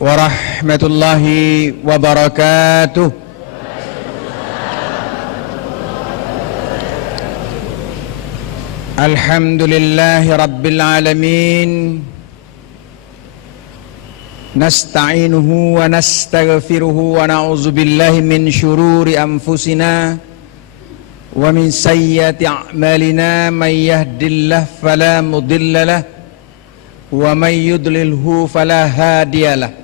warahmatullahi wabarakatuh. Alhamdulillahi rabbil alamin. Nasta'inuhu wa nastaghfiruhu wa na'udzu billahi min syururi anfusina wa min sayyiati a'malina. May yahdihillahu fala mudilla lahu wa may yudlilhu fala hadiyalah.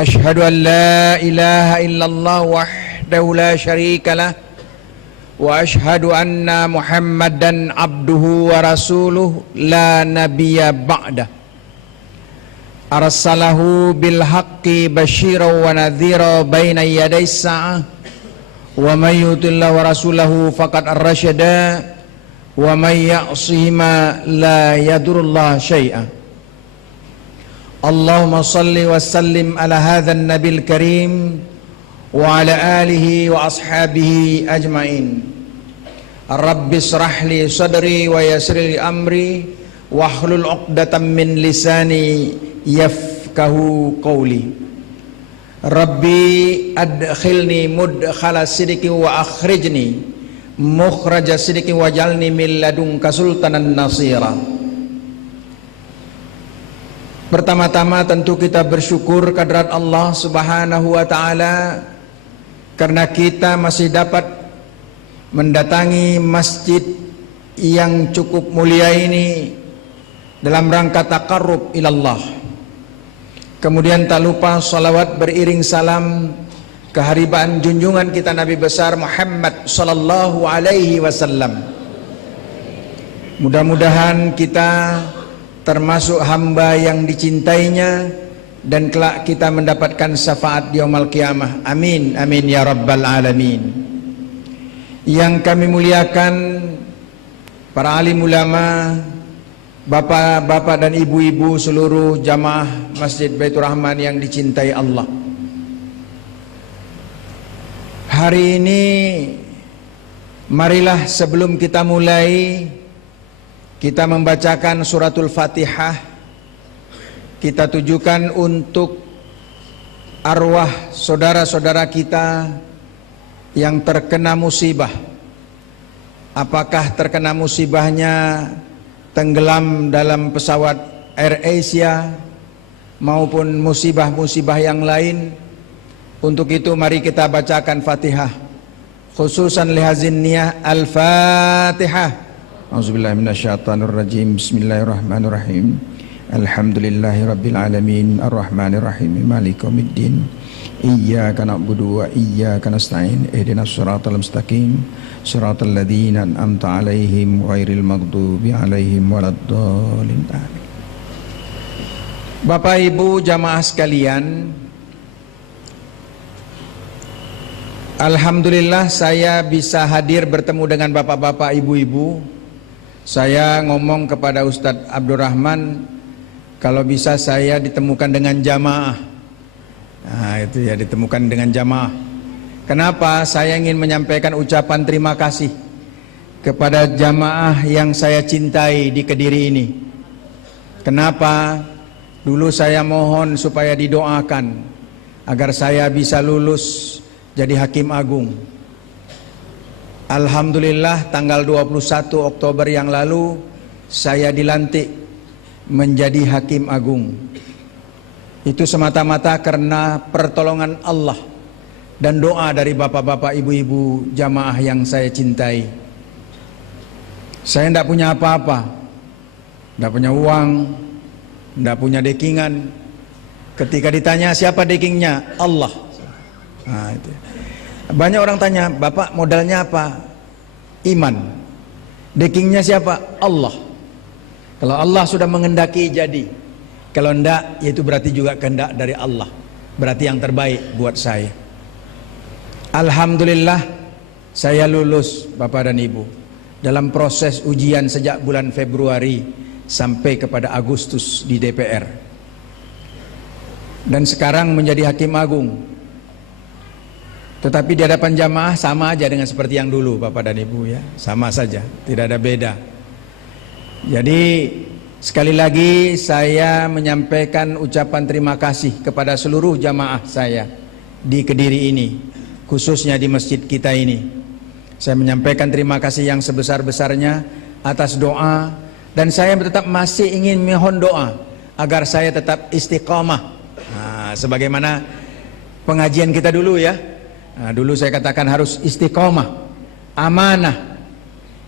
Ashhadu an la ilaha illallah wahdahu la syarika lah wa ashhadu anna Muhammadan abduhu wa rasuluh la nabiyya ba'dah. Arsalahu bil haqqi basyiran wa nadhira baina yaday sa'ah wa may yutillahu wa rasulahu faqad arsyada wa may ya'sihima la yadurullah syai'a. Allahumma salli wa sallim ala hadzal nabil karim wa ala alihi wa ashabihi ajmain. Rabbi shrah li sadri wa yassir li amri wahlul 'uqdatam min lisani yafqahu qawli. Rabbi adkhilni mudkhala sidqi wa akhrijni mukhraja sidqi waj'alni min ladunka sultanan nasira. Pertama-tama tentu kita bersyukur kehadirat Allah Subhanahu wa taala karena kita masih dapat mendatangi masjid yang cukup mulia ini dalam rangka taqarrub ilallah. Kemudian tak lupa salawat beriring salam keharibaan junjungan kita Nabi besar Muhammad sallallahu alaihi wasallam. Mudah-mudahan kita termasuk hamba yang dicintainya dan kelak kita mendapatkan syafaat di yaumul qiyamah. Amin amin ya rabbal alamin. Yang kami muliakan para alim ulama, bapak-bapak dan ibu-ibu seluruh jamaah Masjid Baitur Rahman yang dicintai Allah. Hari ini marilah sebelum kita mulai kita membacakan suratul Fatihah. Kita tujukan untuk arwah saudara-saudara kita yang terkena musibah. Apakah terkena musibahnya tenggelam dalam pesawat Air Asia maupun musibah-musibah yang lain? Untuk itu mari kita bacakan Fatihah, khususan lihazin niyah Al-Fatihah. A'udzubillahi minasyaitonirrajim. Bismillahirrahmanirrahim. Alhamdulillahi rabbil alamin arrahmanirrahim maliki yaumiddin. Iyyaka na'budu wa iyyaka nasta'in. Ihdinas siratal mustaqim siratal ladzina an'amta 'alaihim ghairil maghdubi 'alaihim waladdallin. Amin. Bapak Ibu jamaah sekalian, alhamdulillah saya bisa hadir bertemu dengan bapak-bapak ibu-ibu. Saya ngomong kepada Ustadz Abdurrahman, kalau bisa saya ditemukan dengan jamaah. Nah itu ya, ditemukan dengan jamaah. Kenapa? Saya ingin menyampaikan ucapan terima kasih kepada jamaah yang saya cintai di Kediri ini. Kenapa? Dulu saya mohon supaya didoakan agar saya bisa lulus jadi hakim agung. Alhamdulillah tanggal 21 Oktober yang lalu saya dilantik menjadi hakim agung. Itu semata-mata karena pertolongan Allah dan doa dari bapak-bapak ibu-ibu jamaah yang saya cintai. Saya tidak punya apa-apa, tidak punya uang, tidak punya dekingan. Ketika ditanya siapa dekingnya, Allah. Nah, itu. Banyak orang tanya, Bapak modalnya apa? Iman. Dekingnya siapa? Allah. Kalau Allah sudah mengendaki jadi. Kalau enggak, itu berarti juga kehendak dari Allah. Berarti yang terbaik buat saya. Alhamdulillah saya lulus Bapak dan Ibu dalam proses ujian sejak bulan Februari sampai kepada Agustus di DPR. Dan sekarang menjadi hakim agung. Tetapi di hadapan jamaah sama aja dengan seperti yang dulu Bapak dan Ibu ya. Sama saja, tidak ada beda. Jadi Sekali lagi saya menyampaikan ucapan terima kasih kepada seluruh jamaah saya di Kediri ini, khususnya di masjid kita ini. Saya menyampaikan terima kasih yang sebesar-besarnya atas doa, dan saya tetap masih ingin mohon doa agar saya tetap istiqamah. Sebagaimana pengajian kita dulu ya. Dulu saya katakan harus istiqamah, amanah.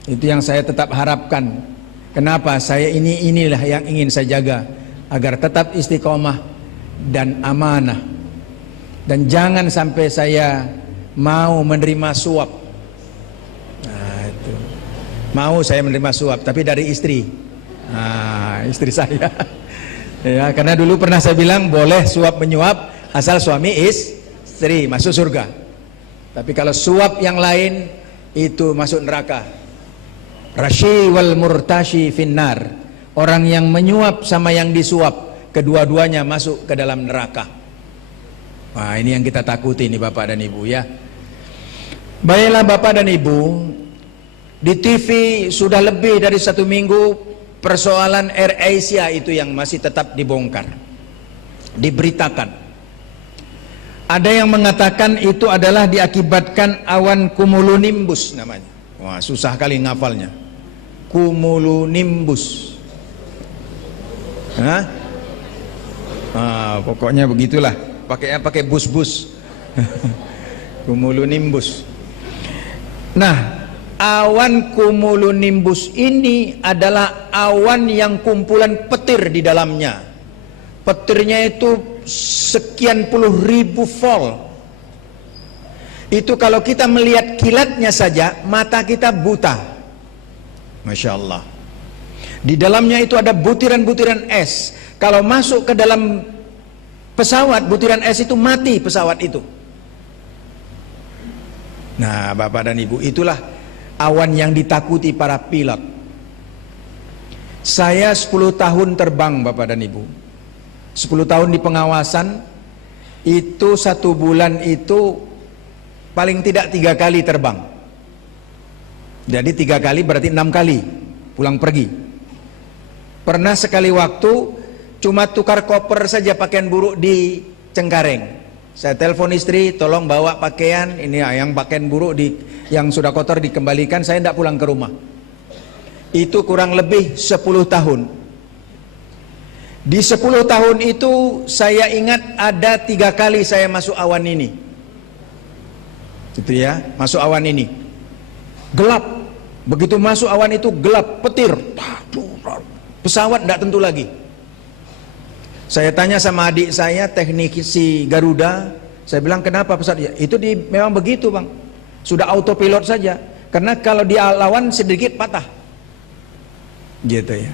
Itu yang saya tetap harapkan. Kenapa? Inilah yang ingin saya jaga, agar tetap istiqomah dan amanah. Dan jangan sampai saya mau menerima suap. Itu. Mau saya menerima suap, tapi dari istri. Istri saya. Ya, karena dulu pernah saya bilang boleh suap menyuap asal suami istri masuk surga. Tapi kalau suap yang lain itu masuk neraka. Rashi wal murtashi finnar. Orang yang menyuap sama yang disuap, kedua-duanya masuk ke dalam neraka. Nah, ini yang kita takuti nih Bapak dan Ibu ya. Baiklah Bapak dan Ibu, di TV sudah lebih dari 1 minggu persoalan Air Asia itu yang masih tetap dibongkar, diberitakan. Ada yang mengatakan itu adalah diakibatkan awan cumulonimbus namanya. Wah, susah kali ngafalnya. Cumulonimbus. Pokoknya begitulah. Pakai bus-bus. Cumulonimbus. Nah, awan cumulonimbus ini adalah awan yang kumpulan petir di dalamnya. Petirnya itu sekian puluh ribu volt. Itu kalau kita melihat kilatnya saja, mata kita buta. Masya Allah. Di dalamnya itu ada butiran-butiran es. Kalau masuk ke dalam pesawat, butiran es itu mati pesawat itu. Nah Bapak dan Ibu, itulah awan yang ditakuti para pilot. Saya 10 tahun terbang Bapak dan Ibu. 10 tahun di pengawasan. Itu 1 bulan itu paling tidak 3 kali terbang. Jadi 3 kali berarti 6 kali pulang pergi. Pernah sekali waktu cuma tukar koper saja pakaian buruk di Cengkareng. Saya telepon istri, tolong bawa pakaian ini yang pakaian buruk yang sudah kotor dikembalikan. Saya tidak pulang ke rumah. Itu kurang lebih 10 tahun. Di 10 tahun itu saya ingat ada 3 kali saya masuk awan ini. Gitu ya, masuk awan ini. Gelap. Begitu masuk awan itu gelap, petir. Pesawat tidak tentu lagi. Saya tanya sama adik saya, teknisi Garuda. Saya bilang, kenapa pesawat? Ya, itu memang begitu bang. Sudah autopilot saja. Karena kalau dia lawan sedikit patah. Gitu ya.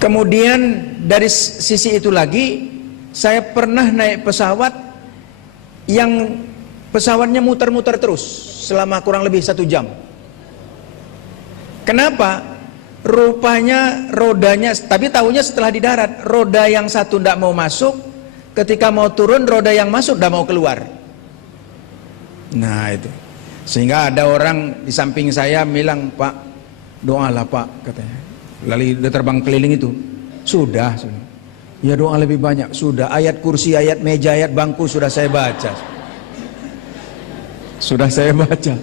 Kemudian dari sisi itu lagi, saya pernah naik pesawat yang pesawatnya muter-muter terus selama kurang lebih 1 jam. Kenapa? Rupanya rodanya, tapi tahunya setelah di darat, roda yang satu tidak mau masuk, ketika mau turun roda yang masuk tidak mau keluar. Nah itu, sehingga ada orang di samping saya bilang, Pak, doalah Pak, katanya. Lalu dia terbang keliling itu, sudah. Ya doa lebih banyak, sudah. Ayat kursi, ayat meja, ayat bangku sudah saya baca. Sudah saya baca.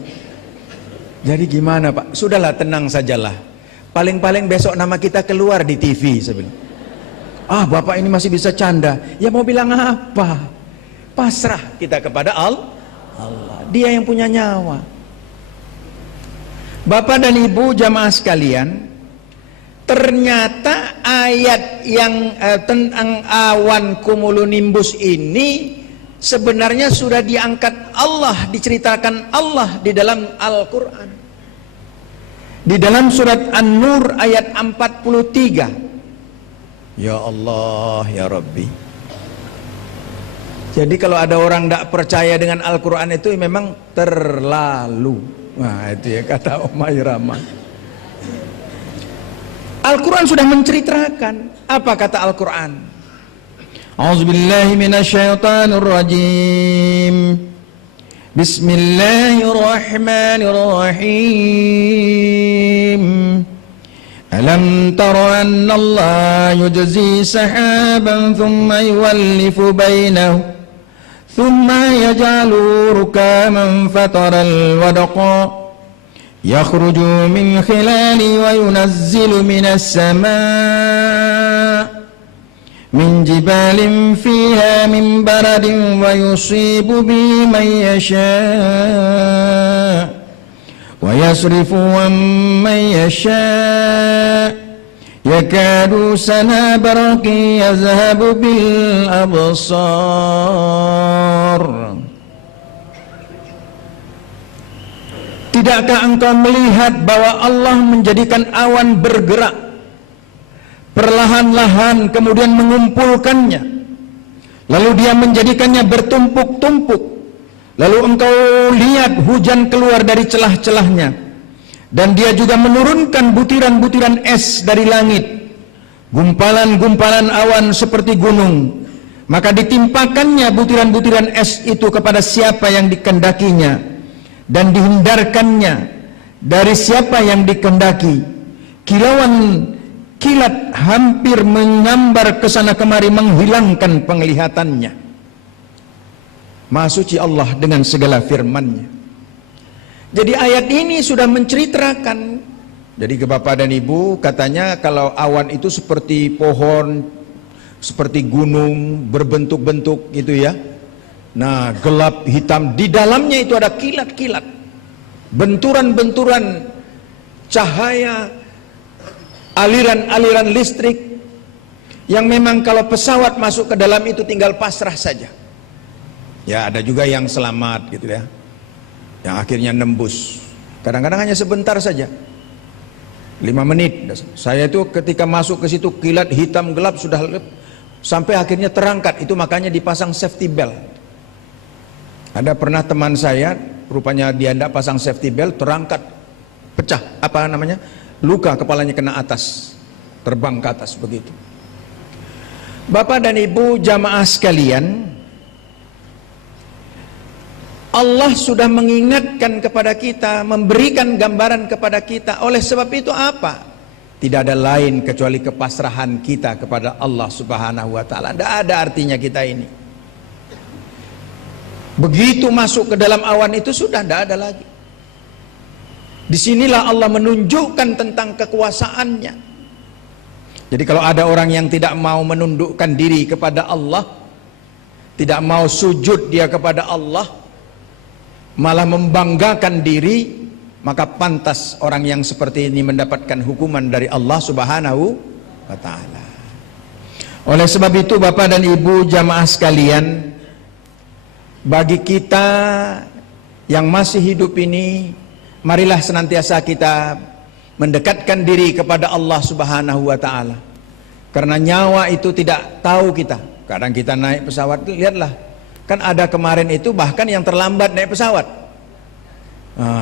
Jadi gimana Pak? Sudahlah, tenang sajalah. Paling-paling besok nama kita keluar di TV sebenarnya. Bapak ini masih bisa canda. Ya mau bilang apa? Pasrah kita kepada Allah. Dia yang punya nyawa. Bapak dan Ibu jamaah sekalian, ternyata ayat yang tentang awan cumulonimbus ini sebenarnya sudah diangkat Allah, diceritakan Allah di dalam Al-Quran. Di dalam surat An-Nur ayat 43. Ya Allah, ya Rabbi. Jadi kalau ada orang tidak percaya dengan Al-Quran itu memang terlalu. Nah itu ya kata Omay Rahman. Al-Quran sudah menceritakan. Apa kata Al-Quran? A'udzubillahi minasyaitonirrajim. Bismillahirrahmanirrahim. Alam tara anna Allah yujzi sahaban thumma yuwallifu bainahu thumma yaj'alu rukaman fataral wadqa yakhruju min khilali wa yunazzilu minas sama' min jibalin fiha min baradin wa yusibu bi man yasha' wa yasrifu amman yasha' yakadu sana barqi yazhabu bil absar. Tidakkah engkau melihat bahwa Allah menjadikan awan bergerak perlahan-lahan kemudian mengumpulkannya, lalu dia menjadikannya bertumpuk-tumpuk. Lalu engkau lihat hujan keluar dari celah-celahnya, dan dia juga menurunkan butiran-butiran es dari langit, gumpalan-gumpalan awan seperti gunung, maka ditimpakannya butiran-butiran es itu kepada siapa yang dikehendakinya, dan dihindarkannya dari siapa yang dikehendaki. Kilauan kilat hampir menyambar ke sana kemari menghilangkan penglihatannya. Maha suci Allah dengan segala firman-Nya. Jadi ayat ini sudah menceritakan. Jadi ke Bapak dan Ibu, katanya kalau awan itu seperti pohon, seperti gunung, berbentuk-bentuk gitu ya. Nah, gelap hitam, di dalamnya itu ada kilat-kilat, benturan-benturan cahaya, aliran-aliran listrik, yang memang kalau pesawat masuk ke dalam itu tinggal pasrah saja. Ya, ada juga yang selamat gitu ya, yang akhirnya nembus. Kadang-kadang hanya sebentar saja, 5 menit. Saya itu ketika masuk ke situ kilat hitam gelap sudah sampai akhirnya terangkat. Itu makanya dipasang safety belt. Ada pernah teman saya, rupanya dia tidak pasang safety belt, terangkat, pecah, apa namanya, luka, kepalanya kena atas, terbang ke atas begitu. Bapak dan Ibu jamaah sekalian, Allah sudah mengingatkan kepada kita, memberikan gambaran kepada kita. Oleh sebab itu apa? Tidak ada lain kecuali kepasrahan kita kepada Allah Subhanahu wa taala. Tidak ada artinya kita ini. Begitu masuk ke dalam awan itu sudah tidak ada lagi. Disinilah Allah menunjukkan tentang kekuasaannya. Jadi kalau ada orang yang tidak mau menundukkan diri kepada Allah, tidak mau sujud dia kepada Allah, malah membanggakan diri, maka pantas orang yang seperti ini mendapatkan hukuman dari Allah Subhanahu wa taala. Oleh sebab itu Bapak dan Ibu jamaah sekalian, bagi kita yang masih hidup ini, marilah senantiasa kita mendekatkan diri kepada Allah Subhanahu wa taala. Karena nyawa itu tidak tahu kita. Kadang kita naik pesawat, lihatlah, kan ada kemarin itu bahkan yang terlambat naik pesawat,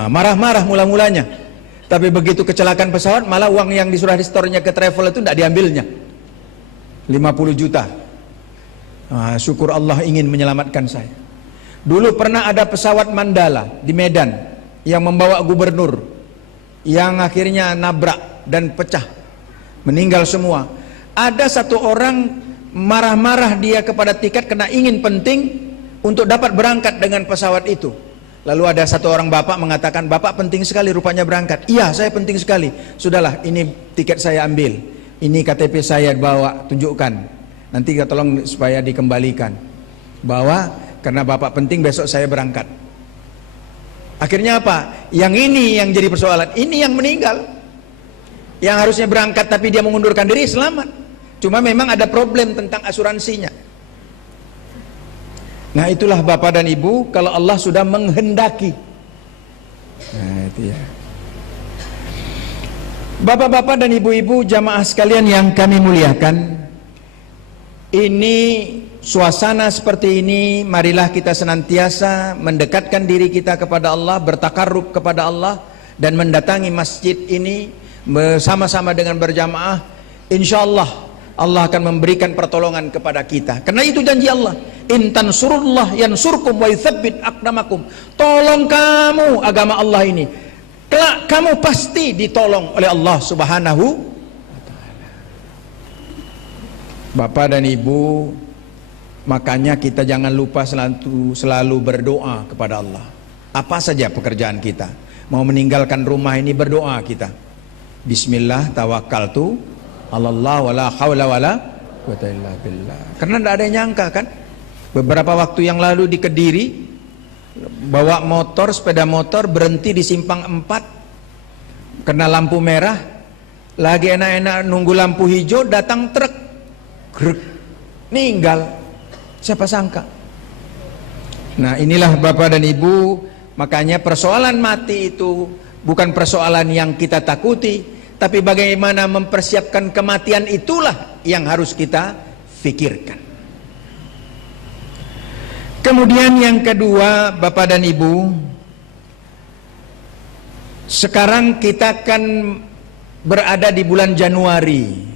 marah-marah mula-mulanya, tapi begitu kecelakaan pesawat malah uang yang disuruh di store-nya ke travel itu tidak diambilnya, 50 juta. Syukur Allah ingin menyelamatkan saya. Dulu pernah ada pesawat Mandala di Medan yang membawa gubernur, yang akhirnya nabrak dan pecah, meninggal semua. Ada satu orang marah-marah dia kepada tiket karena ingin penting untuk dapat berangkat dengan pesawat itu. Lalu ada satu orang bapak mengatakan, "Bapak penting sekali rupanya berangkat." "Iya, saya penting sekali." "Sudahlah, ini tiket saya ambil, ini KTP saya bawa, tunjukkan, nanti tolong supaya dikembalikan, bahwa karena bapak penting besok saya berangkat." Akhirnya apa? Yang ini yang jadi persoalan, ini yang meninggal, yang harusnya berangkat tapi dia mengundurkan diri, selamat. Cuma memang ada problem tentang asuransinya. Nah, itulah Bapak dan Ibu, kalau Allah sudah menghendaki. Nah, itu ya. Bapak-bapak dan ibu-ibu jamaah sekalian yang kami muliakan, ini suasana seperti ini, marilah kita senantiasa mendekatkan diri kita kepada Allah, bertakarrub kepada Allah, dan mendatangi masjid ini bersama-sama dengan berjamaah. InsyaAllah Allah akan memberikan pertolongan kepada kita. Karena itu janji Allah, in tansurullah yansurkum wa yuthabbit aqdamakum. Tolong kamu agama Allah ini, kelak kamu pasti ditolong oleh Allah Subhanahu Bapak dan Ibu, makanya kita jangan lupa selalu berdoa kepada Allah. Apa saja pekerjaan kita, mau meninggalkan rumah ini berdoa kita. Bismillah tawakkaltu 'alallah wala haula wala quwwata illa billah. Karena tidak ada yang nyangka kan. Beberapa waktu yang lalu di Kediri, bawa motor, sepeda motor berhenti di simpang 4 kena lampu merah, lagi enak-enak nunggu lampu hijau, datang truk, grek, meninggal. Siapa sangka? Nah, inilah Bapak dan Ibu, makanya persoalan mati itu bukan persoalan yang kita takuti, tapi bagaimana mempersiapkan kematian, itulah yang harus kita pikirkan. Kemudian yang kedua, Bapak dan Ibu, sekarang kita akan berada di bulan Januari.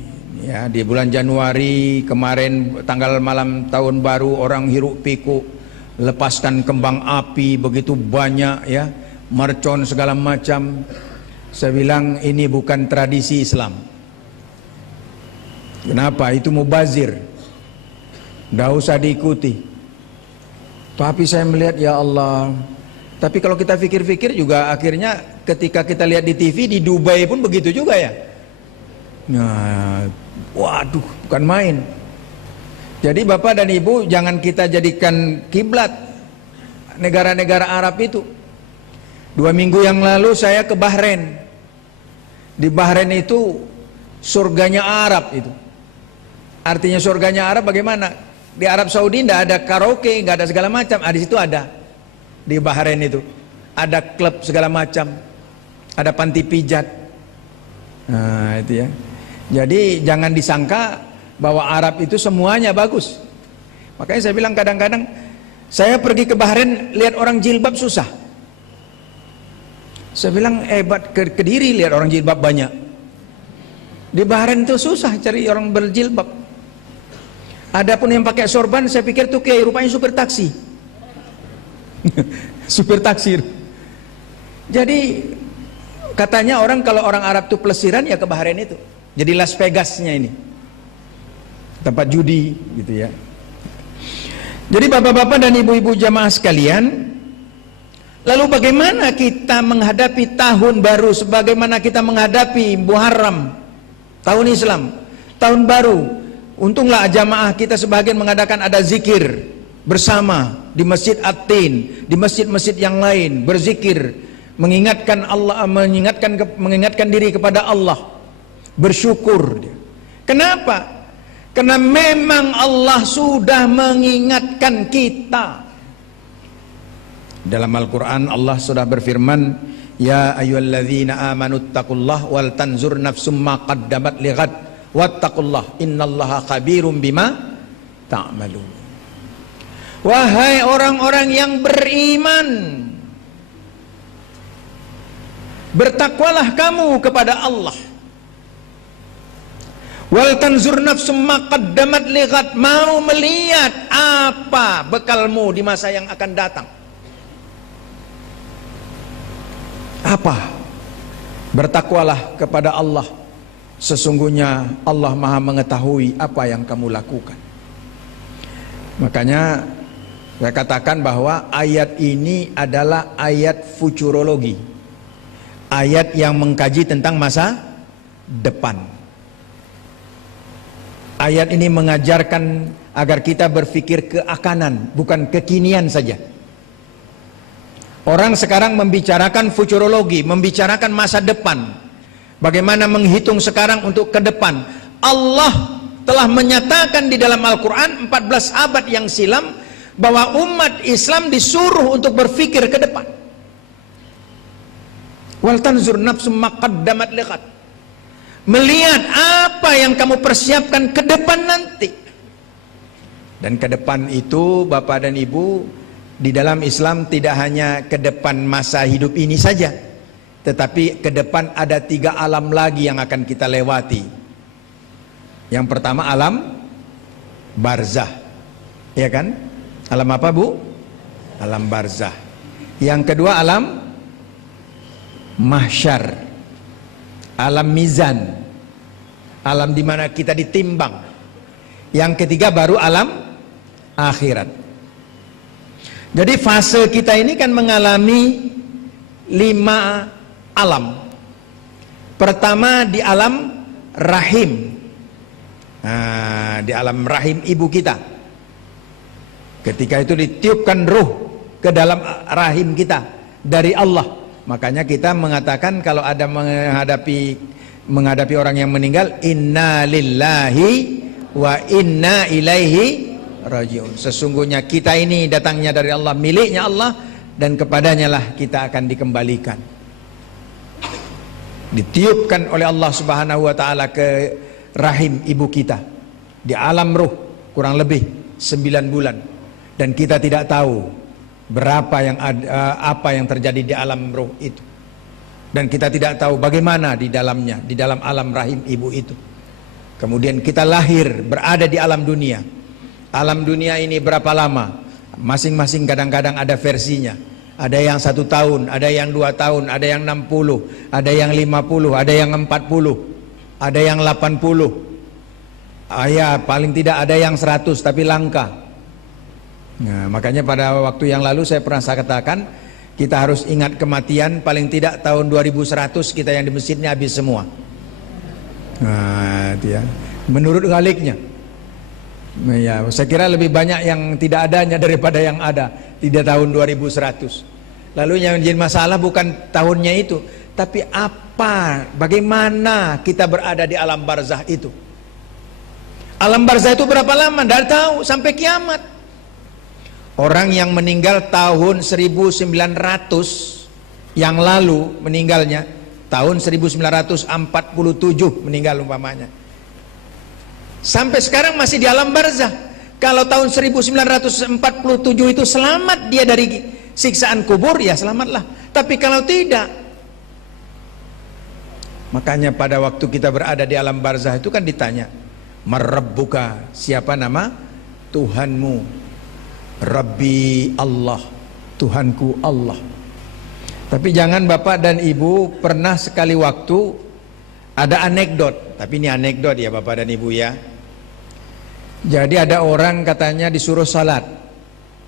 Ya, di bulan Januari kemarin tanggal malam tahun baru, orang hiruk pikuk, lepaskan kembang api begitu banyak ya, mercon segala macam. Saya bilang ini bukan tradisi Islam. Kenapa? Itu mubazir, tidak usah diikuti. Tapi saya melihat, ya Allah, tapi kalau kita pikir-pikir juga akhirnya ketika kita lihat di TV di Dubai pun begitu juga ya. Nah, waduh, bukan main. Jadi Bapak dan Ibu, jangan kita jadikan kiblat negara-negara Arab itu. 2 minggu yang lalu saya ke Bahrain. Di Bahrain itu surganya Arab itu. Artinya surganya Arab bagaimana? Di Arab Saudi tidak ada karaoke, nggak ada segala macam. Di situ ada. Di Bahrain itu ada klub segala macam, ada panti pijat. Nah, itu ya. Jadi jangan disangka bahwa Arab itu semuanya bagus. Makanya saya bilang kadang-kadang saya pergi ke Bahrain lihat orang jilbab susah. Saya bilang hebat, ke Kediri lihat orang jilbab banyak. Di Bahrain itu susah cari orang berjilbab. Adapun yang pakai sorban, saya pikir tuh kayak rupanya supir taksi. Supir taksi. Jadi katanya orang kalau orang Arab tuh pelesiran ya ke Bahrain itu. Jadi Las Vegasnya ini, tempat judi gitu ya. Jadi bapak-bapak dan ibu-ibu jamaah sekalian, lalu bagaimana kita menghadapi tahun baru, sebagaimana kita menghadapi Muharram, tahun Islam, tahun baru. Untunglah jamaah kita sebagian mengadakan ada zikir bersama di Masjid At-Tin, di masjid-masjid yang lain, berzikir, mengingatkan Allah, mengingatkan diri kepada Allah, bersyukur. Kenapa? Karena memang Allah sudah mengingatkan kita. Dalam Al-Quran Allah sudah berfirman, ya ayyuhalladzina amanuttaqullaha wal tanzur nafsum ma qaddamat lighad wattaqullah innallaha khabirum bima ta'malun. Wahai orang-orang yang beriman, bertakwalah kamu kepada Allah. Wal tanzur nafsum ma qaddamat lighad, mau melihat apa bekalmu di masa yang akan datang. Apa? Bertakwalah kepada Allah. Sesungguhnya Allah Maha mengetahui apa yang kamu lakukan. Makanya saya katakan bahwa ayat ini adalah ayat futurologi, ayat yang mengkaji tentang masa depan. Ayat ini mengajarkan agar kita berpikir keakanan, bukan kekinian saja. Orang sekarang membicarakan futurologi, membicarakan masa depan. Bagaimana menghitung sekarang untuk ke depan. Allah telah menyatakan di dalam Al-Quran 14 abad yang silam bahwa umat Islam disuruh untuk berpikir ke depan. Wal tanzur nafsum ma qaddamat lighad, melihat apa yang kamu persiapkan ke depan nanti. Dan ke depan itu Bapak dan Ibu, di dalam Islam tidak hanya ke depan masa hidup ini saja, tetapi ke depan ada 3 alam lagi yang akan kita lewati. Yang pertama alam barzah, ya kan? Alam apa Bu? Alam barzah. Yang kedua alam mahsyar, alam mizan, alam dimana kita ditimbang. yang ketiga baru alam akhirat. Jadi fase kita ini kan mengalami 5 alam. Pertama di alam rahim. Nah, di alam rahim ibu kita. Ketika itu ditiupkan ruh ke dalam rahim kita dari Allah. Makanya kita mengatakan kalau ada menghadapi orang yang meninggal, inna lillahi wa inna ilaihi rajiun. Sesungguhnya kita ini datangnya dari Allah, miliknya Allah, dan kepadanya lah kita akan dikembalikan. Ditiupkan oleh Allah Subhanahu wa taala ke rahim ibu kita di alam ruh kurang lebih 9 bulan, dan kita tidak tahu berapa yang apa yang terjadi di alam ruh itu, dan kita tidak tahu bagaimana di dalamnya, di dalam alam rahim ibu itu. Kemudian kita lahir berada di alam dunia. Alam dunia ini berapa lama? Masing-masing kadang-kadang ada versinya. Ada yang 1 tahun, ada yang 2 tahun, ada yang 60, ada yang 50, ada yang 40, ada yang 80. Ya, paling tidak ada yang 100 tapi langka. Nah, makanya pada waktu yang lalu saya pernah katakan, kita harus ingat kematian, paling tidak tahun 2100 kita yang di masjidnya habis semua. Nah, dia menurut Khaliknya. Ya, saya kira lebih banyak yang tidak adanya daripada yang ada di tahun 2100. Lalu yang menjadi masalah bukan tahunnya itu, tapi apa, bagaimana kita berada di alam barzah itu. Alam barzah itu berapa lama? Tidak tahu, sampai kiamat. Orang yang meninggal tahun 1900 yang lalu meninggalnya, tahun 1947 meninggal umpamanya, sampai sekarang masih di alam barzah. Kalau tahun 1947 itu selamat dia dari siksaan kubur, ya selamatlah. Tapi kalau tidak, makanya pada waktu kita berada di alam barzah itu kan ditanya, marabbuka, siapa nama Tuhanmu? Rabbi Allah, Tuhanku Allah. Tapi jangan Bapak dan Ibu, pernah sekali waktu ada anekdot, tapi ini anekdot ya Bapak dan Ibu ya. Jadi ada orang katanya disuruh salat,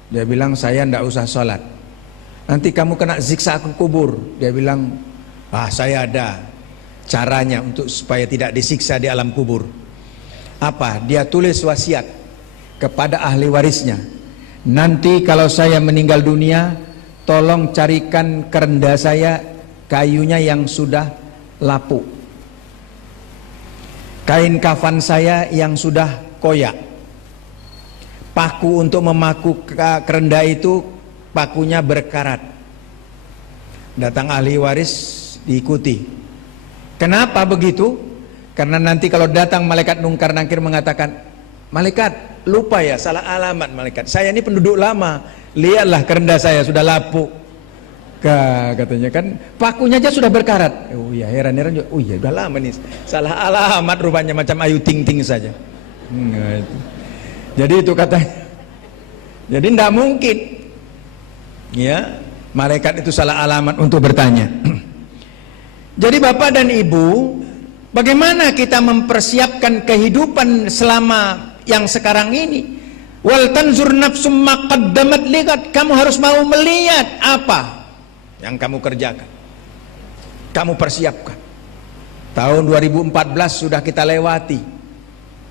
dia bilang saya ndak usah salat, nanti kamu kena siksa kubur. Dia bilang, saya ada caranya untuk supaya tidak disiksa di alam kubur. Apa? Dia tulis wasiat kepada ahli warisnya, nanti kalau saya meninggal dunia, tolong carikan kerenda saya kayunya yang sudah lapuk, kain kafan saya yang sudah koyak, paku untuk memaku kerenda itu pakunya berkarat. Datang ahli waris, diikuti. Kenapa begitu? Karena nanti kalau datang malaikat mungkar nakir mengatakan, malaikat lupa ya, salah alamat malaikat, saya ini penduduk lama, lihatlah kerenda saya sudah lapuk. Katanya kan pakunya aja sudah berkarat. Oh iya, heran-heran juga. Oh iya, udah lama nih, salah alamat rupanya, macam Ayu Ting Ting saja. Jadi itu katanya. Jadi tidak mungkin ya malaikat itu salah alamat untuk bertanya. Jadi Bapak dan Ibu, bagaimana kita mempersiapkan kehidupan selama yang sekarang ini? Wal tanzur nafsum ma qaddamat ligat. Kamu harus mau melihat apa yang kamu kerjakan, kamu persiapkan. Tahun 2014 sudah kita lewati.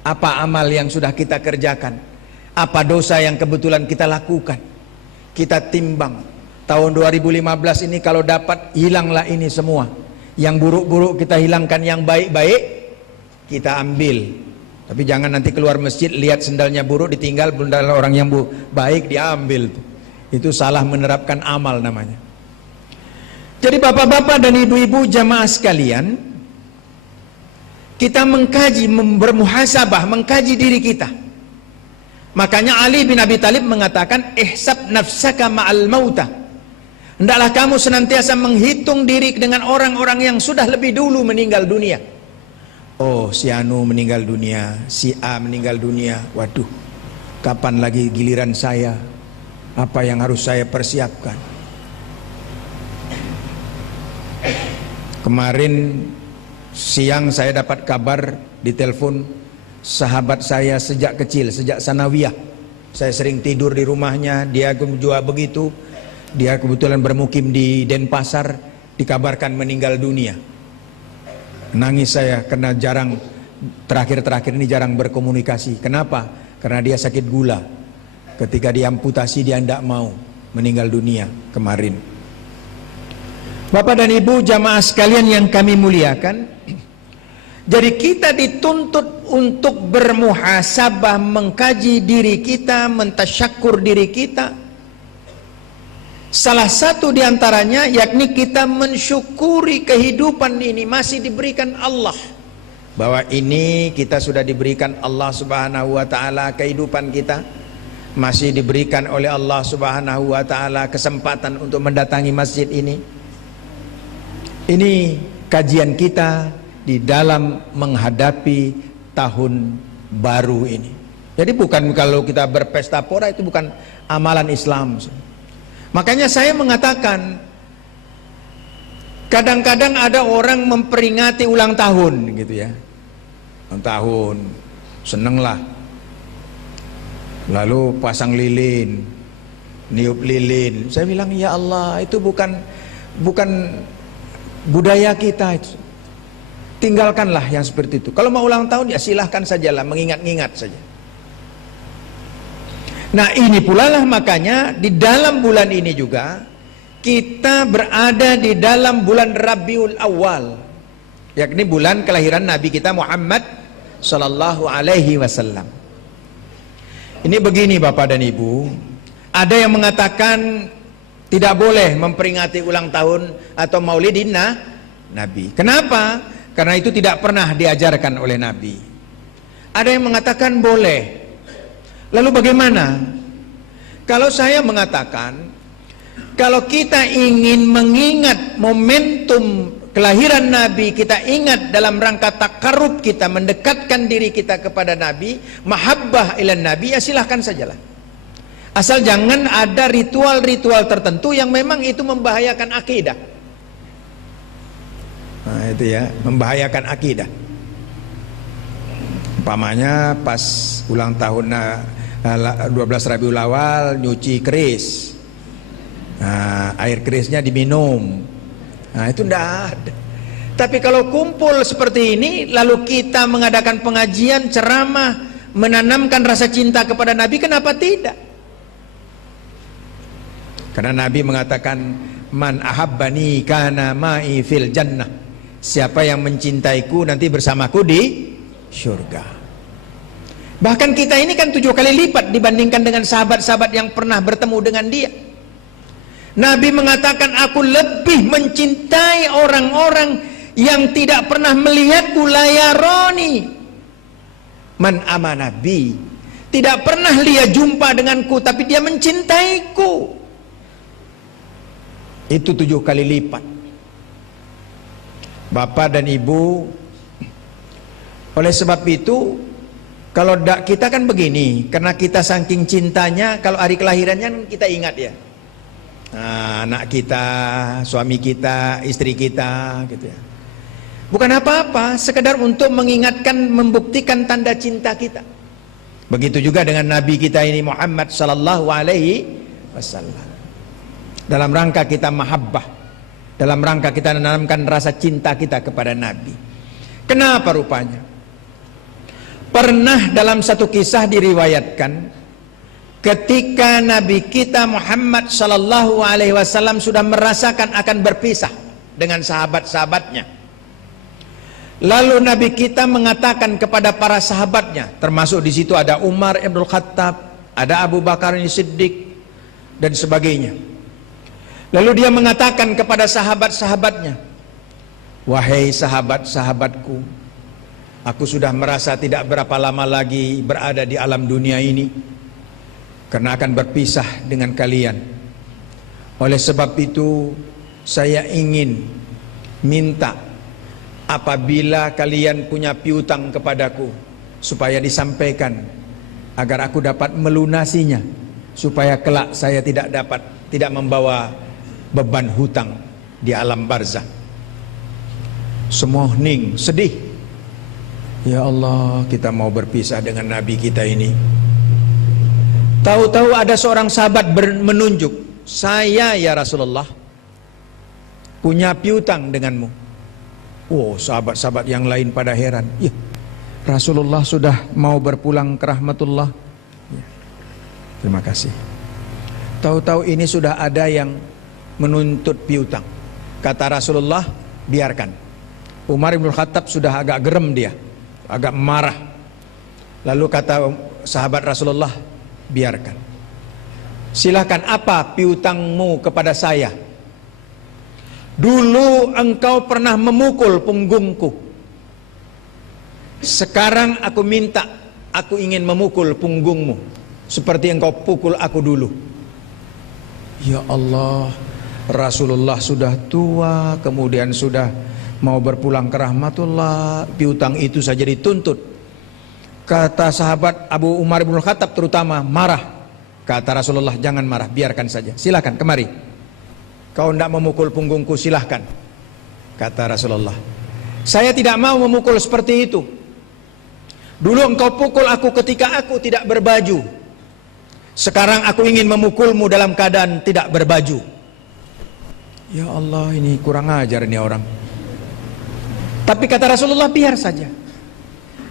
Apa amal yang sudah kita kerjakan? Apa dosa yang kebetulan kita lakukan? Kita timbang. Tahun 2015 ini kalau dapat, hilanglah ini semua. Yang buruk-buruk kita hilangkan, yang baik-baik kita ambil. Tapi jangan nanti keluar masjid lihat sendalnya buruk ditinggal, sendal orang yang baik diambil. Itu salah menerapkan amal namanya. Jadi bapak-bapak dan ibu-ibu jamaah sekalian, kita mengkaji, bermuhasabah, mengkaji diri kita. Makanya Ali bin Abi Thalib mengatakan, ihsab nafsaka ma'al mauta. Hendaklah kamu senantiasa menghitung diri dengan orang-orang yang sudah lebih dulu meninggal dunia. Oh, si Anu meninggal dunia, si A meninggal dunia. Waduh, kapan lagi giliran saya? Apa yang harus saya persiapkan? Kemarin siang saya dapat kabar di telepon, sahabat saya sejak kecil, sejak sanawiyah. Saya sering tidur di rumahnya, dia juga begitu. Dia kebetulan bermukim di Denpasar, dikabarkan meninggal dunia. Nangis saya karena terakhir-terakhir ini jarang berkomunikasi. Kenapa? Karena dia sakit gula. Ketika diamputasi dia tidak mau, meninggal dunia kemarin. Bapak dan Ibu jamaah sekalian yang kami muliakan, jadi kita dituntut untuk bermuhasabah, mengkaji diri kita, mentasyakur diri kita. Salah satu diantaranya yakni kita mensyukuri kehidupan ini masih diberikan Allah. Bahwa ini kita sudah diberikan Allah Subhanahu wa ta'ala, kehidupan kita masih diberikan oleh Allah Subhanahu wa ta'ala kesempatan untuk mendatangi masjid ini. Ini kajian kita di dalam menghadapi tahun baru ini. Jadi bukan kalau kita berpesta pora itu bukan amalan Islam. Makanya saya mengatakan, kadang-kadang ada orang memperingati ulang tahun gitu ya. Ulang tahun, senenglah. Lalu pasang lilin, niup lilin. Saya bilang ya Allah, itu bukan budaya kita itu. Tinggalkanlah yang seperti itu. Kalau mau ulang tahun ya silahkan sajalah, mengingat-ingat saja. Nah ini pula lah makanya di dalam bulan ini juga kita berada di dalam bulan Rabiul Awal, yakni bulan kelahiran Nabi kita Muhammad Sallallahu Alaihi Wasallam. Ini begini Bapak dan Ibu, ada yang mengatakan tidak boleh memperingati ulang tahun atau maulidin Nabi. Kenapa? Karena itu tidak pernah diajarkan oleh Nabi. Ada yang mengatakan boleh. Lalu bagaimana? Kalau saya mengatakan, kalau kita ingin mengingat momentum kelahiran Nabi, kita ingat dalam rangka takarrub kita, mendekatkan diri kita kepada Nabi, mahabbah ilan Nabi, ya silahkan sajalah. Asal jangan ada ritual-ritual tertentu yang memang itu membahayakan akidah. Nah itu ya, membahayakan akidah. Umpamanya pas ulang tahun 12 Rabiul Awal nyuci keris, air kerisnya diminum. Nah itu tidak ada. Tapi kalau kumpul seperti ini lalu kita mengadakan pengajian, ceramah, menanamkan rasa cinta kepada Nabi, kenapa tidak? Karena Nabi mengatakan man ahabbani kana ma'i fil jannah. Siapa yang mencintaiku nanti bersamaku di surga. Bahkan kita ini kan 7 kali lipat dibandingkan dengan sahabat-sahabat yang pernah bertemu dengan dia. Nabi mengatakan aku lebih mencintai orang-orang yang tidak pernah melihatku, layaroni man ama Nabi, tidak pernah dia jumpa denganku tapi dia mencintaiku. Itu 7 kali lipat. Bapak dan Ibu, oleh sebab itu kalau kita kan begini, karena kita saking cintanya, kalau hari kelahirannya kita ingat ya, anak kita, suami kita, istri kita, gitu ya. Bukan apa-apa, sekedar untuk mengingatkan, membuktikan tanda cinta kita. Begitu juga dengan Nabi kita ini Muhammad Sallallahu Alaihi Wasallam. Dalam rangka kita mahabbah, dalam rangka kita menanamkan rasa cinta kita kepada Nabi. Kenapa rupanya? Pernah dalam satu kisah diriwayatkan ketika Nabi kita Muhammad Sallallahu Alaihi Wasallam sudah merasakan akan berpisah dengan sahabat-sahabatnya. Lalu Nabi kita mengatakan kepada para sahabatnya, termasuk di situ ada Umar Ibn Khattab, ada Abu Bakar Siddiq dan sebagainya. Lalu dia mengatakan kepada sahabat-sahabatnya, wahai sahabat-sahabatku, aku sudah merasa tidak berapa lama lagi berada di alam dunia ini, karena akan berpisah dengan kalian. Oleh sebab itu saya ingin minta, apabila kalian punya piutang kepadaku, supaya disampaikan agar aku dapat melunasinya, supaya kelak saya tidak membawa beban hutang di alam barzakh. Semua hening, sedih. Ya Allah, kita mau berpisah dengan Nabi kita ini. Tahu-tahu ada seorang sahabat menunjuk, saya ya Rasulullah punya piutang denganmu. Oh, sahabat-sahabat yang lain pada heran. Ya, Rasulullah sudah mau berpulang ke rahmatullah. Ya, terima kasih. Tahu-tahu ini sudah ada yang menuntut piutang. Kata Rasulullah, biarkan. Umar bin Khattab sudah agak gerem dia, agak marah. Lalu kata sahabat Rasulullah, biarkan. Silakan, apa piutangmu kepada saya? Dulu engkau pernah memukul punggungku. Sekarang aku minta, aku ingin memukul punggungmu seperti engkau pukul aku dulu. Ya Allah, Rasulullah sudah tua, kemudian sudah mau berpulang ke rahmatullah, piutang itu saja dituntut. Kata sahabat Abu Umar bin Khattab terutama marah. Kata Rasulullah, jangan marah, biarkan saja. Silakan kemari. Kau tidak memukul punggungku, silahkan. Kata Rasulullah, saya tidak mau memukul seperti itu. Dulu engkau pukul aku ketika aku tidak berbaju. Sekarang aku ingin memukulmu dalam keadaan tidak berbaju. Ya Allah, ini kurang ajar nih orang. Tapi kata Rasulullah, biar saja.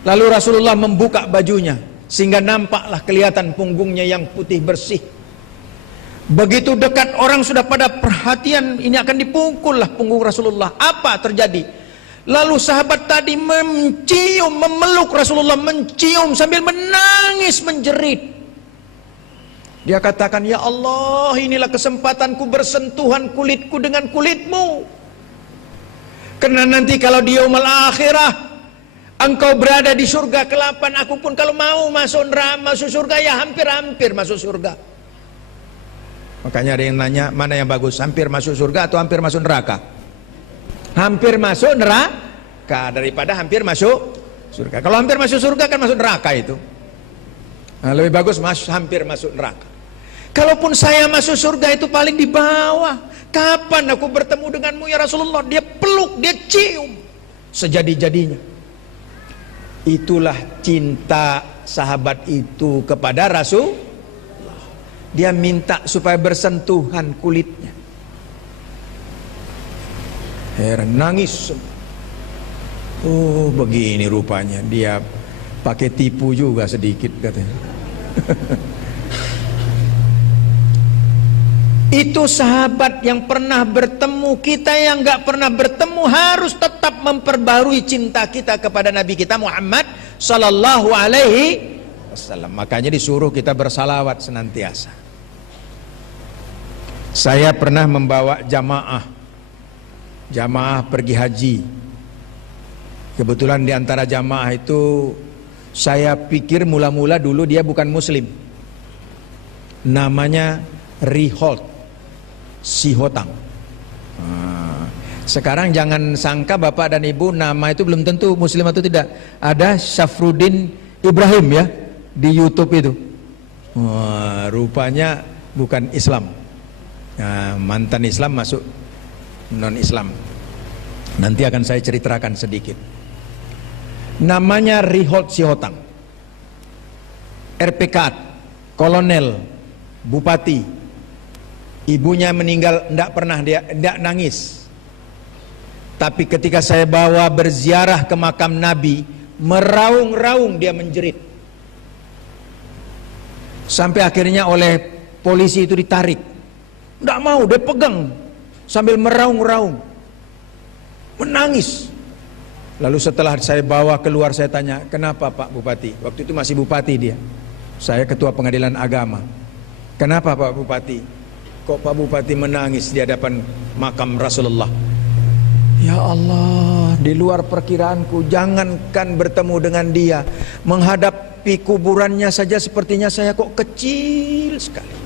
Lalu Rasulullah membuka bajunya sehingga nampaklah kelihatan punggungnya yang putih bersih. Begitu dekat orang sudah pada perhatian, ini akan dipukul lah punggung Rasulullah. Apa terjadi? Lalu sahabat tadi mencium, memeluk Rasulullah, mencium sambil menangis menjerit. Dia katakan, ya Allah, inilah kesempatanku bersentuhan kulitku dengan kulitmu. Karena nanti kalau di yaumul akhirah engkau berada di surga ke-8, aku pun kalau mau masuk surga ya hampir-hampir masuk surga. Makanya ada yang nanya, mana yang bagus, hampir masuk surga atau hampir masuk neraka? Hampir masuk neraka daripada hampir masuk surga. Kalau hampir masuk surga kan masuk neraka itu. Nah, lebih bagus hampir masuk neraka. Kalaupun saya masuk surga itu paling di bawah. Kapan aku bertemu denganmu ya Rasulullah? Dia peluk, dia cium sejadi-jadinya. Itulah cinta sahabat itu kepada Rasulullah. Dia minta supaya bersentuhan kulitnya. Heran, nangis. Oh, begini rupanya. Dia pakai tipu juga sedikit katanya. Itu sahabat yang pernah bertemu. Kita yang gak pernah bertemu harus tetap memperbarui cinta kita kepada Nabi kita Muhammad Sallallahu Alaihi Wasallam. Makanya disuruh kita bersalawat senantiasa. Saya pernah membawa jamaah pergi haji. Kebetulan di antara jamaah itu saya pikir mula-mula dulu dia bukan muslim. Namanya Riholt Sihotang. Sekarang jangan sangka bapak dan ibu nama itu belum tentu muslim atau tidak. Ada Syafruddin Ibrahim ya di YouTube itu. Rupanya bukan Islam. Mantan Islam masuk non Islam. Nanti akan saya ceritakan sedikit. Namanya Riholt Sihotang. RPK, kolonel, bupati. Ibunya meninggal, tidak nangis. Tapi ketika saya bawa berziarah ke makam Nabi, meraung-raung dia menjerit. Sampai akhirnya oleh polisi itu ditarik. Tidak mau, dia pegang sambil meraung-raung, menangis. Lalu setelah saya bawa keluar, saya tanya, kenapa Pak Bupati? Waktu itu masih Bupati dia. Saya ketua pengadilan agama. Kenapa Pak Bupati? Kok Pak Bupati menangis di hadapan makam Rasulullah? Ya Allah, di luar perkiraanku. Jangankan bertemu dengan dia, menghadapi kuburannya saja sepertinya saya kok kecil sekali.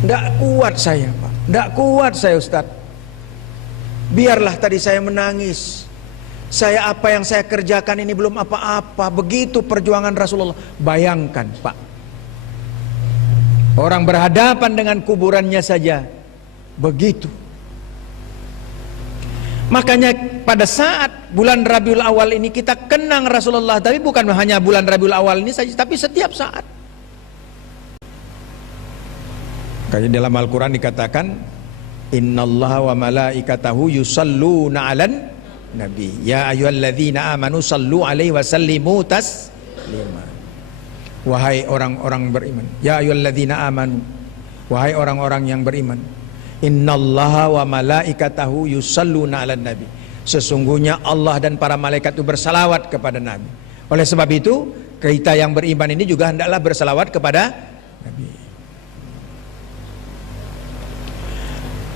Tidak kuat saya Pak, tidak kuat saya Ustaz. Biarlah tadi saya menangis. Saya apa yang saya kerjakan ini belum apa-apa. Begitu perjuangan Rasulullah. Bayangkan Pak, orang berhadapan dengan kuburannya saja begitu. Makanya pada saat bulan Rabiul Awal ini kita kenang Rasulullah, tapi bukan hanya bulan Rabiul Awal ini saja, tapi setiap saat. Kayak dalam Al-Quran dikatakan, innallaha wa malaikatahu yusalluna 'alan nabi ya ayyuhalladzina amanu sallu alaihi wasallimu taslima. Wahai orang-orang beriman, ya ayyuhalladzina amanu, wahai orang-orang yang beriman, innallaha wa malaikatahu yusalluna 'alan nabi, sesungguhnya Allah dan para malaikat itu bersalawat kepada Nabi. Oleh sebab itu kita yang beriman ini juga hendaklah bersalawat kepada Nabi.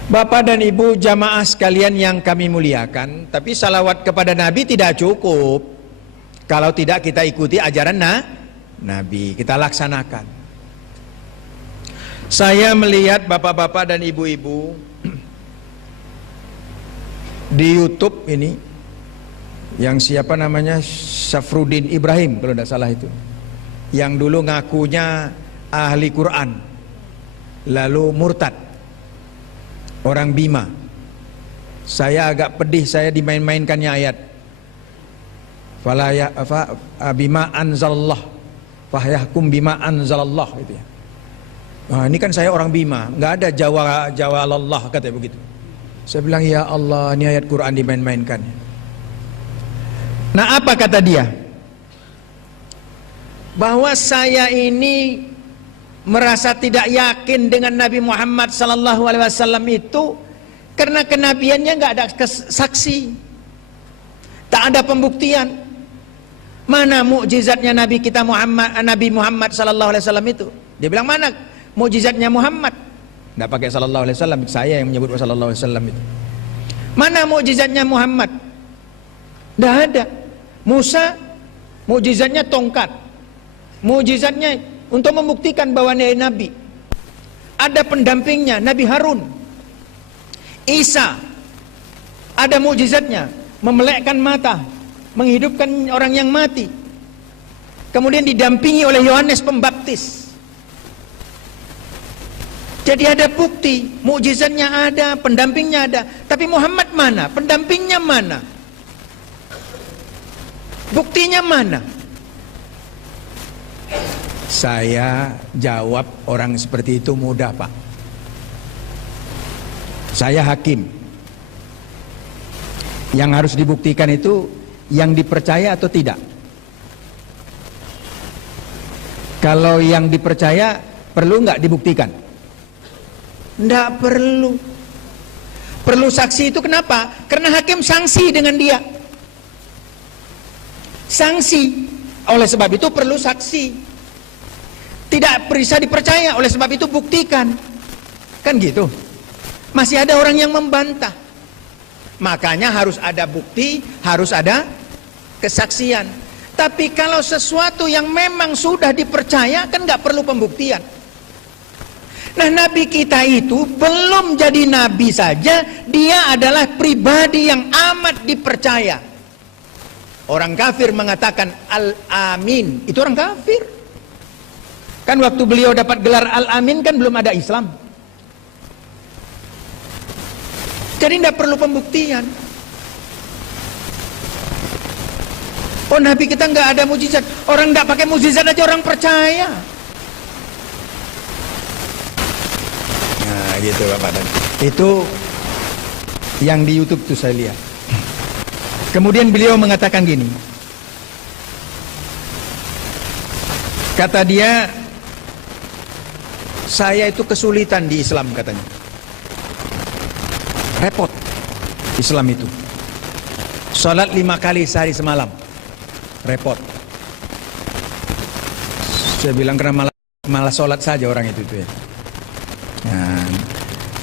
Bapak dan Ibu jamaah sekalian yang kami muliakan, tapi salawat kepada Nabi tidak cukup kalau tidak kita ikuti ajaran Nabi, kita laksanakan. Saya melihat bapak-bapak dan ibu-ibu di YouTube ini, yang siapa namanya, Syafruddin Ibrahim kalau tidak salah itu, yang dulu ngakunya ahli Quran lalu murtad, orang Bima. Saya agak pedih, saya dimain-mainkannya ayat fala ya bima anzalallah fahyahkum bima anzalallah gitu ya. Nah, ini kan saya orang Bima, nggak ada Jawa Allah katanya begitu. Saya bilang ya Allah, ini ayat Quran dimain-mainkan. Nah, apa kata dia? Bahwa saya ini merasa tidak yakin dengan Nabi Muhammad SAW itu karena kenabiannya nggak ada saksi, tak ada pembuktian. Mana mukjizatnya Nabi kita Nabi Muhammad SAW itu? Dia bilang mana mukjizatnya Muhammad? Nggak pakai SAW, saya yang menyebut SAW itu. Mana mukjizatnya Muhammad? Nggak ada. Musa mukjizatnya tongkat, mukjizatnya untuk membuktikan bahwa dia Nabi. Ada pendampingnya Nabi Harun. Isa ada mukjizatnya, memelekkan mata, menghidupkan orang yang mati. Kemudian didampingi oleh Yohanes Pembaptis. Jadi ada bukti, mukjizatnya ada, pendampingnya ada. Tapi Muhammad mana? Pendampingnya mana? Buktinya mana? Saya jawab orang seperti itu mudah, Pak. Saya hakim. Yang harus dibuktikan itu yang dipercaya atau tidak. Kalau yang dipercaya perlu nggak dibuktikan? Nggak perlu. Perlu saksi itu kenapa? Karena hakim sanksi dengan dia. Sanksi. Oleh sebab itu perlu saksi. Tidak bisa dipercaya, oleh sebab itu buktikan. Kan gitu. Masih ada orang yang membantah. Makanya harus ada bukti, harus ada kesaksian. Tapi kalau sesuatu yang memang sudah dipercaya, kan nggak perlu pembuktian. Nah, Nabi kita itu belum jadi Nabi saja, dia adalah pribadi yang amat dipercaya. Orang kafir mengatakan Al-Amin, itu orang kafir. Kan waktu beliau dapat gelar Al-Amin kan belum ada Islam. Jadi tidak perlu pembuktian. Oh, Nabi kita nggak ada mujizat. Orang nggak pakai mujizat aja orang percaya. Nah gitu Bapak dan itu yang di YouTube tuh saya lihat. Kemudian beliau mengatakan gini. Kata dia, saya itu kesulitan di Islam katanya. Repot Islam itu. Sholat 5 kali sehari semalam. Repot. Saya bilang karena malah sholat saja orang itu ya. Nah,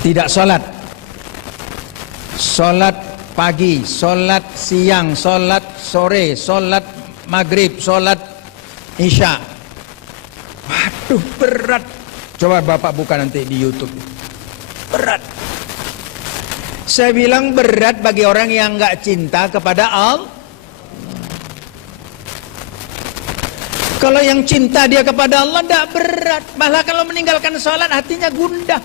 tidak sholat. Sholat pagi, sholat siang, sholat sore, sholat maghrib, sholat isya. Waduh berat. Coba Bapak buka nanti di YouTube. Berat. Saya bilang berat bagi orang yang nggak cinta kepada Allah. Kalau yang cinta dia kepada Allah tidak berat. Malah kalau meninggalkan sholat hatinya gundah.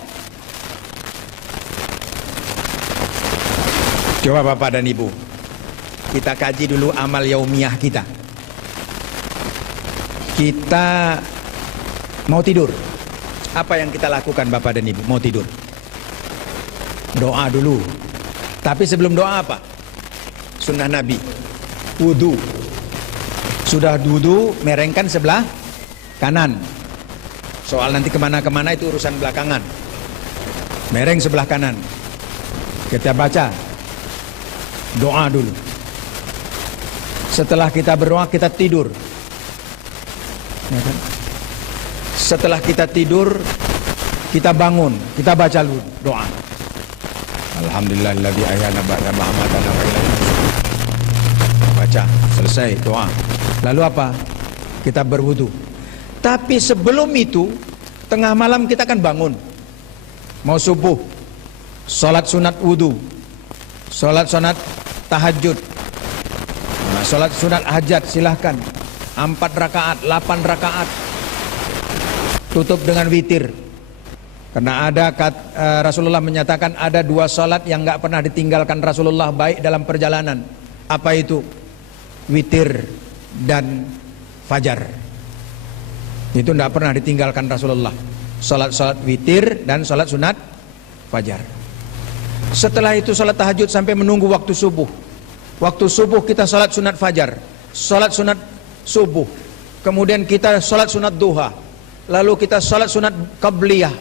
Coba Bapak dan Ibu, kita kaji dulu amal yaumiyah kita. Kita mau tidur. Apa yang kita lakukan Bapak dan Ibu? Mau tidur. Doa dulu. Tapi sebelum doa apa? Sunnah Nabi. Wudu. Sudah wudu, merengkan sebelah kanan. Soal nanti kemana-kemana itu urusan belakangan. Mereng sebelah kanan. Kita baca. Doa dulu. Setelah kita berdoa, kita tidur. Ya kan? Setelah kita tidur, kita bangun, kita baca dulu doa. Alhamdulillahilladzi ahyana ba'da ma amatana wa ilaihi nusyur. Baca, selesai doa. Lalu apa? Kita berwudu. Tapi sebelum itu, tengah malam kita kan bangun. Mau subuh, sholat sunat wudu, sholat sunat tahajud. Nah, sholat sunat hajat silahkan. 4 rakaat, 8 rakaat. Tutup dengan witir. Karena ada Rasulullah menyatakan ada 2 sholat yang gak pernah ditinggalkan Rasulullah baik dalam perjalanan. Apa itu? Witir dan fajar. Itu gak pernah ditinggalkan Rasulullah. Sholat witir dan sholat sunat fajar. Setelah itu sholat tahajud sampai menunggu waktu subuh. Waktu subuh kita sholat sunat fajar, sholat sunat subuh. Kemudian kita sholat sunat duha. Lalu kita sholat sunat qabliyah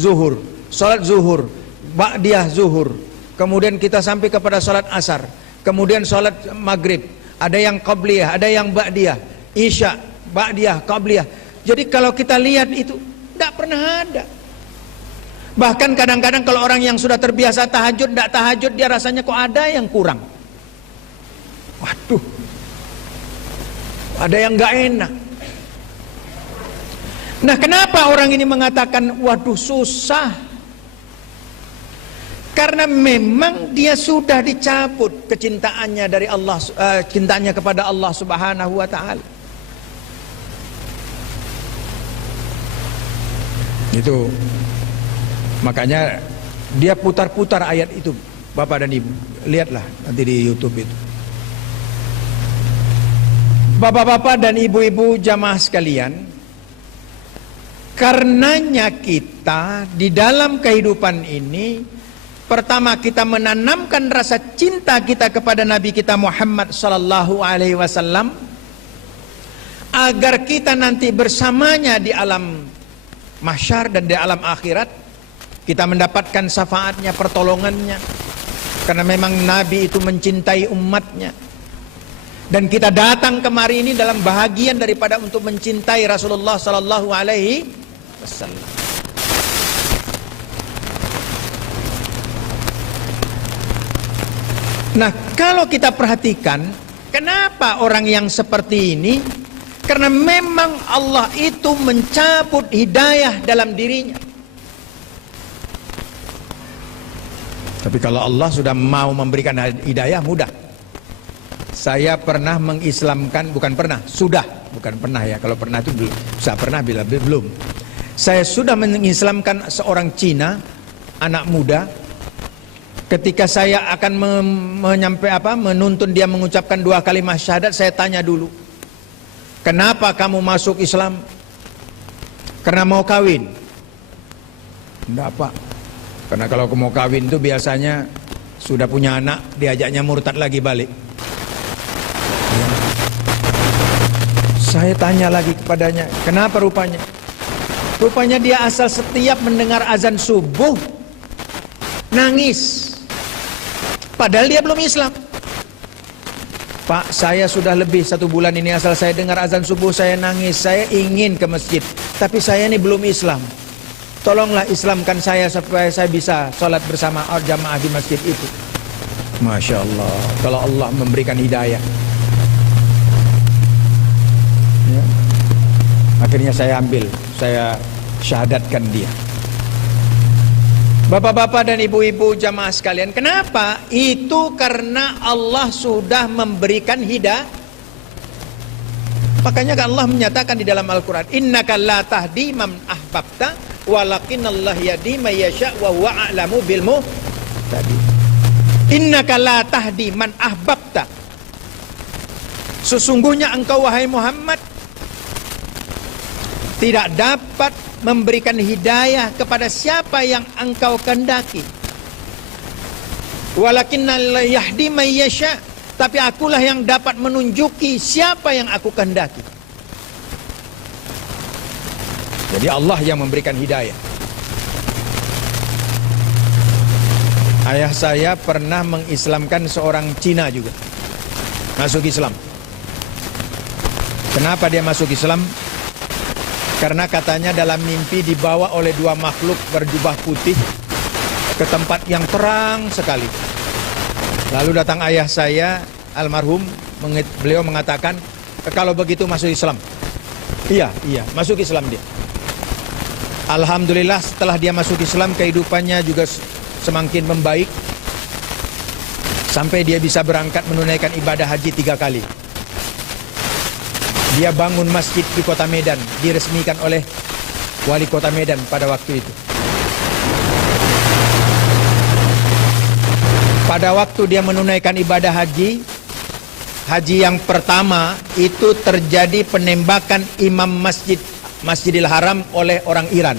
zuhur, sholat zuhur, ba'diyah zuhur. Kemudian kita sampai kepada sholat asar. Kemudian sholat maghrib. Ada yang qabliyah, ada yang ba'diyah, isya, ba'diyah, qabliyah. Jadi kalau kita lihat itu tidak pernah ada. Bahkan kadang-kadang kalau orang yang sudah terbiasa tahajud, tidak tahajud, dia rasanya kok ada yang kurang. Waduh, ada yang nggak enak. Nah, kenapa orang ini mengatakan waduh susah? Karena memang dia sudah dicabut kecintaannya dari Allah, cintanya kepada Allah Subhanahu wa taala. Itu makanya dia putar-putar ayat itu, Bapak dan Ibu. Lihatlah nanti di YouTube itu. Bapak-bapak dan ibu-ibu jamaah sekalian, karenanya kita di dalam kehidupan ini, pertama kita menanamkan rasa cinta kita kepada Nabi kita Muhammad sallallahu alaihi wasallam, agar kita nanti bersamanya di alam mahsyar dan di alam akhirat kita mendapatkan syafaatnya, pertolongannya. Karena memang Nabi itu mencintai umatnya. Dan kita datang kemari ini dalam bahagian daripada untuk mencintai Rasulullah sallallahu alaihi wasallam. Nah, kalau kita perhatikan, kenapa orang yang seperti ini? Karena memang Allah itu mencabut hidayah dalam dirinya. Tapi kalau Allah sudah mau memberikan hidayah, mudah. Saya pernah mengislamkan, bukan pernah ya, kalau pernah itu belum, saya pernah bila belum. Saya sudah mengislamkan seorang Cina, anak muda. Ketika saya akan menuntun dia mengucapkan 2 kalimat syahadat, saya tanya dulu, kenapa kamu masuk Islam? Karena mau kawin? Enggak, Pak. Karena kalau mau kawin itu biasanya sudah punya anak, diajaknya murtad lagi balik. Ya. Saya tanya lagi kepadanya, kenapa rupanya? Rupanya dia asal setiap mendengar azan subuh nangis. Padahal dia belum Islam. Pak, saya sudah lebih 1 bulan ini asal saya dengar azan subuh saya nangis. Saya ingin ke masjid, tapi saya ini belum Islam. Tolonglah Islamkan saya supaya saya bisa sholat bersama jamaah di masjid itu. Masya Allah, kalau Allah memberikan hidayah. Ya. Akhirnya saya ambil, saya syahadatkan dia. Bapak-bapak dan ibu-ibu jamaah sekalian, kenapa? Itu karena Allah sudah memberikan hidayah. Makanya Allah menyatakan di dalam Al-Quran, innaka la tahdi man ahbabta walakinallah yahdi man yasha wa huwa a'lamu bil muhtadin. Innaka la tahdi man ahbabta. Sesungguhnya engkau wahai Muhammad tidak dapat memberikan hidayah kepada siapa yang engkau kehendaki. Walakinnal yahdi may yasha, tapi akulah yang dapat menunjuki siapa yang aku kehendaki. Jadi Allah yang memberikan hidayah. Ayah saya pernah mengislamkan seorang Cina juga, masuk Islam. Kenapa dia masuk Islam? Karena katanya dalam mimpi dibawa oleh dua makhluk berjubah putih ke tempat yang terang sekali. Lalu datang ayah saya, almarhum, beliau mengatakan, kalau begitu masuk Islam. Iya, masuk Islam dia. Alhamdulillah setelah dia masuk Islam, kehidupannya juga semakin membaik. Sampai dia bisa berangkat menunaikan ibadah haji 3 kali. Dia bangun masjid di kota Medan, diresmikan oleh wali kota Medan pada waktu itu. Pada waktu dia menunaikan ibadah haji yang pertama itu terjadi penembakan imam Masjidil Haram oleh orang Iran.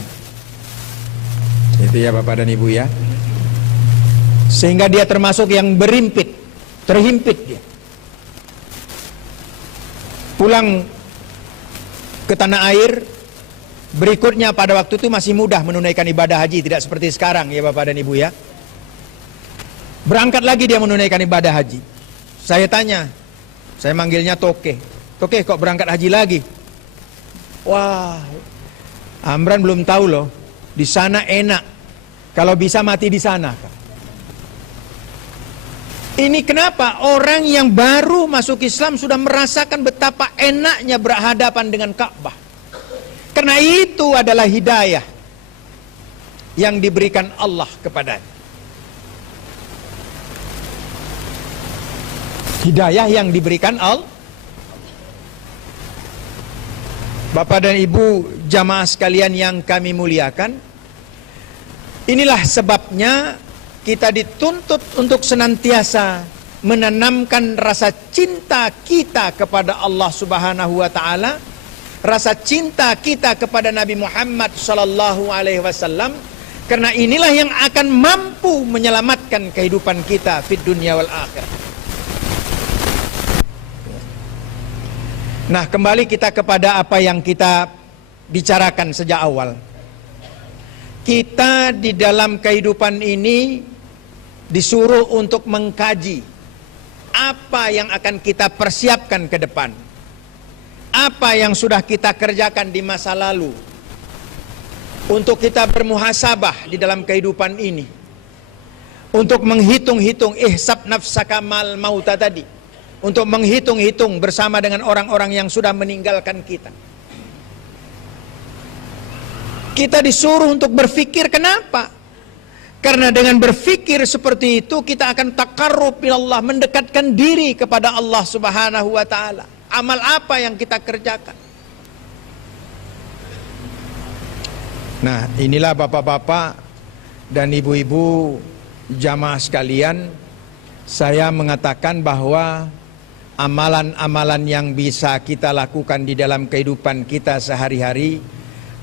Itu ya Bapak dan Ibu ya. Sehingga dia termasuk yang terhimpit dia. Pulang ke tanah air, berikutnya pada waktu itu masih mudah menunaikan ibadah haji, tidak seperti sekarang ya Bapak dan Ibu ya. Berangkat lagi dia menunaikan ibadah haji. Saya tanya, saya manggilnya Toke. Toke kok berangkat haji lagi? Wah, Amran belum tahu loh, di sana enak. Kalau bisa mati di sana. Ini kenapa orang yang baru masuk Islam sudah merasakan betapa enaknya berhadapan dengan Ka'bah. Karena itu adalah hidayah yang diberikan Allah kepadanya. Hidayah yang diberikan Allah. Bapak dan Ibu jamaah sekalian yang kami muliakan, inilah sebabnya kita dituntut untuk senantiasa menanamkan rasa cinta kita kepada Allah Subhanahu wa taala, rasa cinta kita kepada Nabi Muhammad sallallahu alaihi wasallam, karena inilah yang akan mampu menyelamatkan kehidupan kita fid dunya wal akhirah. Nah, kembali kita kepada apa yang kita bicarakan sejak awal. Kita di dalam kehidupan ini disuruh untuk mengkaji apa yang akan kita persiapkan ke depan, apa yang sudah kita kerjakan di masa lalu, untuk kita bermuhasabah di dalam kehidupan ini, untuk menghitung-hitung ihsab nafsaka mal mauta tadi, untuk menghitung-hitung bersama dengan orang-orang yang sudah meninggalkan kita. Kita disuruh untuk berpikir. Kenapa? Karena dengan berpikir seperti itu kita akan taqarrub ilallah, mendekatkan diri kepada Allah Subhanahu wa taala. Amal apa yang kita kerjakan? Nah, inilah bapak-bapak dan ibu-ibu jamaah sekalian, saya mengatakan bahwa amalan-amalan yang bisa kita lakukan di dalam kehidupan kita sehari-hari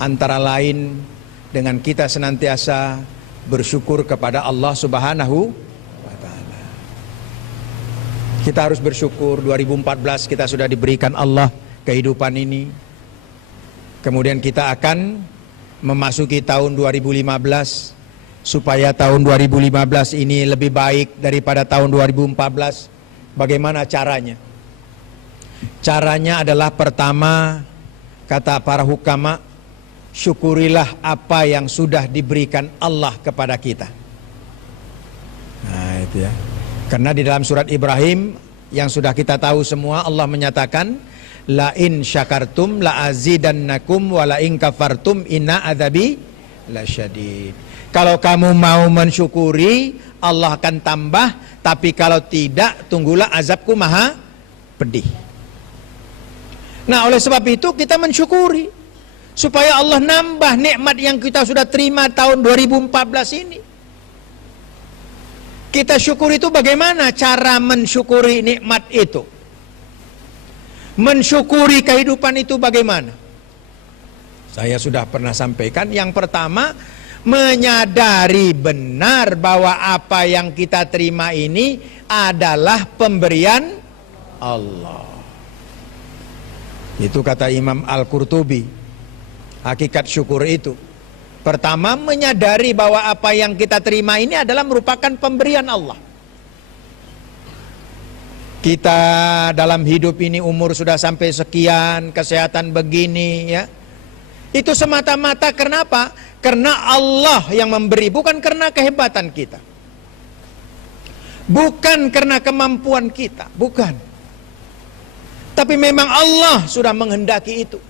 antara lain dengan kita senantiasa bersyukur kepada Allah Subhanahu wa taala. Kita harus bersyukur 2014 kita sudah diberikan Allah kehidupan ini. Kemudian kita akan memasuki tahun 2015 supaya tahun 2015 ini lebih baik daripada tahun 2014. Bagaimana caranya? Caranya adalah pertama, kata para hukama, syukurilah apa yang sudah diberikan Allah kepada kita. Nah itu ya. Karena di dalam surat Ibrahim yang sudah kita tahu semua, Allah menyatakan la in syakartum la azidannakum wa la in kafartum inna adzabi lasyadid. Kalau kamu mau mensyukuri, Allah akan tambah, tapi kalau tidak, tunggulah azabku maha pedih. Nah, oleh sebab itu kita mensyukuri supaya Allah nambah nikmat yang kita sudah terima tahun 2014 ini. Kita syukur itu bagaimana cara mensyukuri nikmat itu? Mensyukuri kehidupan itu bagaimana? Saya sudah pernah sampaikan, yang pertama, menyadari benar bahwa apa yang kita terima ini adalah pemberian Allah. Itu kata Imam Al-Qurtubi, hakikat syukur itu. Pertama, menyadari bahwa apa yang kita terima ini adalah merupakan pemberian Allah. Kita dalam hidup ini umur sudah sampai sekian, kesehatan begini ya. Itu semata-mata kenapa? Karena Allah yang memberi, bukan karena kehebatan kita. Bukan karena kemampuan kita, bukan. Tapi memang Allah sudah menghendaki itu.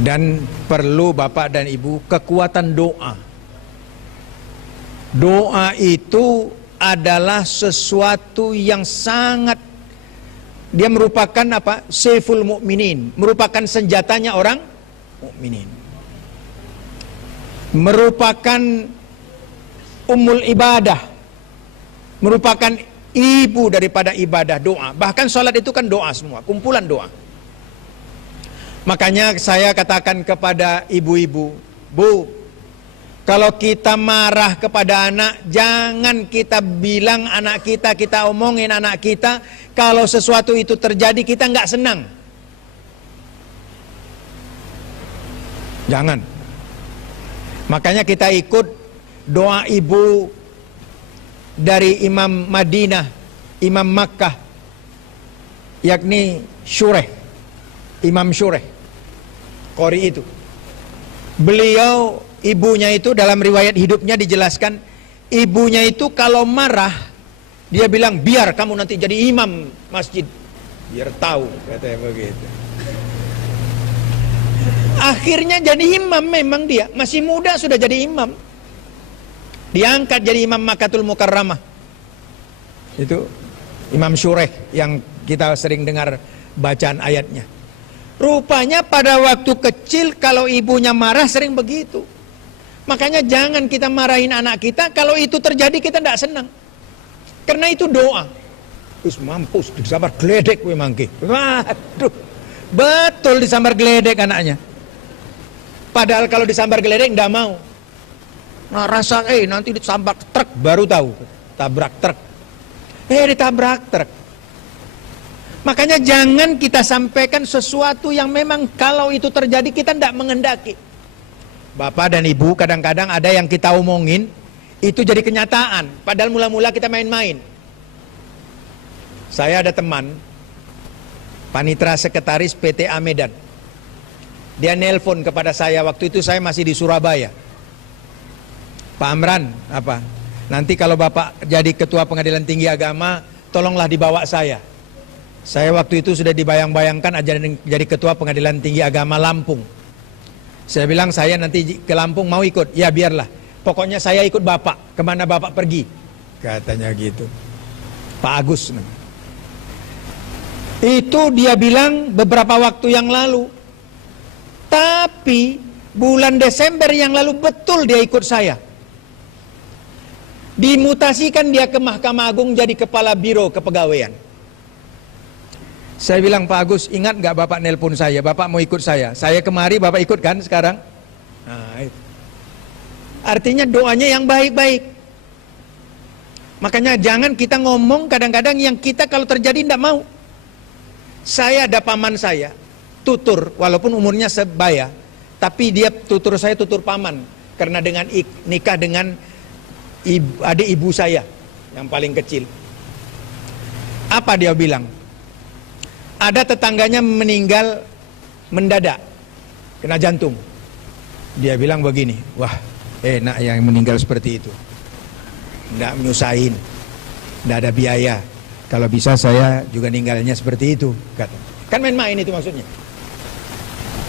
Dan perlu Bapak dan Ibu kekuatan doa. Doa itu adalah sesuatu yang sangat, dia merupakan apa? Saiful mu'minin, merupakan senjatanya orang mukminin. Merupakan ummul ibadah, merupakan ibu daripada ibadah doa. Bahkan sholat itu kan doa semua, kumpulan doa. Makanya saya katakan kepada ibu-ibu, Bu, kalau kita marah kepada anak, jangan kita bilang anak kita, kita omongin anak kita, kalau sesuatu itu terjadi kita nggak senang. Jangan. Makanya kita ikut doa ibu dari Imam Madinah, Imam Makkah, yakni Syureh, Imam Syureh, Qori itu. Beliau, ibunya itu dalam riwayat hidupnya dijelaskan, ibunya itu kalau marah, dia bilang, biar kamu nanti jadi imam masjid. Biar tahu, katanya begitu. Akhirnya jadi imam memang dia. Masih muda sudah jadi imam. Diangkat jadi imam Makkatul Mukarramah. Itu Imam Syureh yang kita sering dengar bacaan ayatnya. Rupanya pada waktu kecil kalau ibunya marah sering begitu. Makanya jangan kita marahin anak kita, kalau itu terjadi kita tidak senang. Karena itu doa. Terus mampus disambar geledek memang. Waduh, betul disambar geledek anaknya. Padahal kalau disambar geledek tidak mau. Nah rasa nanti disambar truk baru tahu. Tabrak truk. Ditabrak truk. Makanya jangan kita sampaikan sesuatu yang memang kalau itu terjadi kita tidak menghendaki. Bapak dan Ibu, kadang-kadang ada yang kita omongin itu jadi kenyataan, padahal mula-mula kita main-main. Saya ada teman panitra sekretaris PTA Medan. Dia nelpon kepada saya, waktu itu saya masih di Surabaya. Pak Amran, apa? Nanti kalau Bapak jadi ketua Pengadilan Tinggi Agama, tolonglah dibawa saya. Saya waktu itu sudah dibayang-bayangkan aja jadi ketua Pengadilan Tinggi Agama Lampung. Saya bilang saya nanti ke Lampung mau ikut. Ya biarlah, pokoknya saya ikut Bapak, kemana Bapak pergi. Katanya gitu. Pak Agus. Itu dia bilang beberapa waktu yang lalu. Tapi bulan Desember yang lalu betul dia ikut saya. Dimutasikan dia ke Mahkamah Agung jadi kepala biro kepegawaian. Saya bilang, Pak Agus, ingat gak Bapak nelpon saya, Bapak mau ikut saya. Saya kemari, Bapak ikut kan sekarang? Nah, itu. Artinya doanya yang baik-baik. Makanya jangan kita ngomong kadang-kadang yang kita kalau terjadi tidak mau. Saya ada paman saya, tutur, walaupun umurnya sebaya, tapi dia tutur saya tutur paman. Karena dengan nikah dengan adik ibu saya, yang paling kecil. Apa dia bilang? Ada tetangganya meninggal mendadak, kena jantung. Dia bilang begini, wah enak yang meninggal seperti itu. Nggak menyusahin, nggak ada biaya. Kalau bisa saya juga ninggalnya seperti itu, kata. Kan main-main itu maksudnya.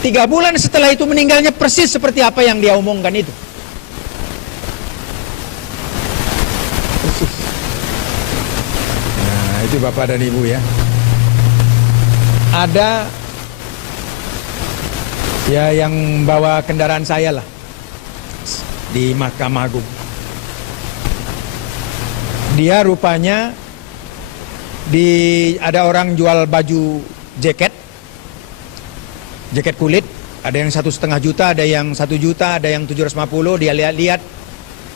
3 bulan setelah itu meninggalnya persis seperti apa yang dia omongkan itu. Persis. Nah itu Bapak dan Ibu ya. Ada ya yang bawa kendaraan saya lah di Mahkamah Agung. Dia rupanya Ada orang jual baju jaket kulit, ada yang 1,5 juta, ada yang 1 juta, ada yang 750. Dia lihat-lihat,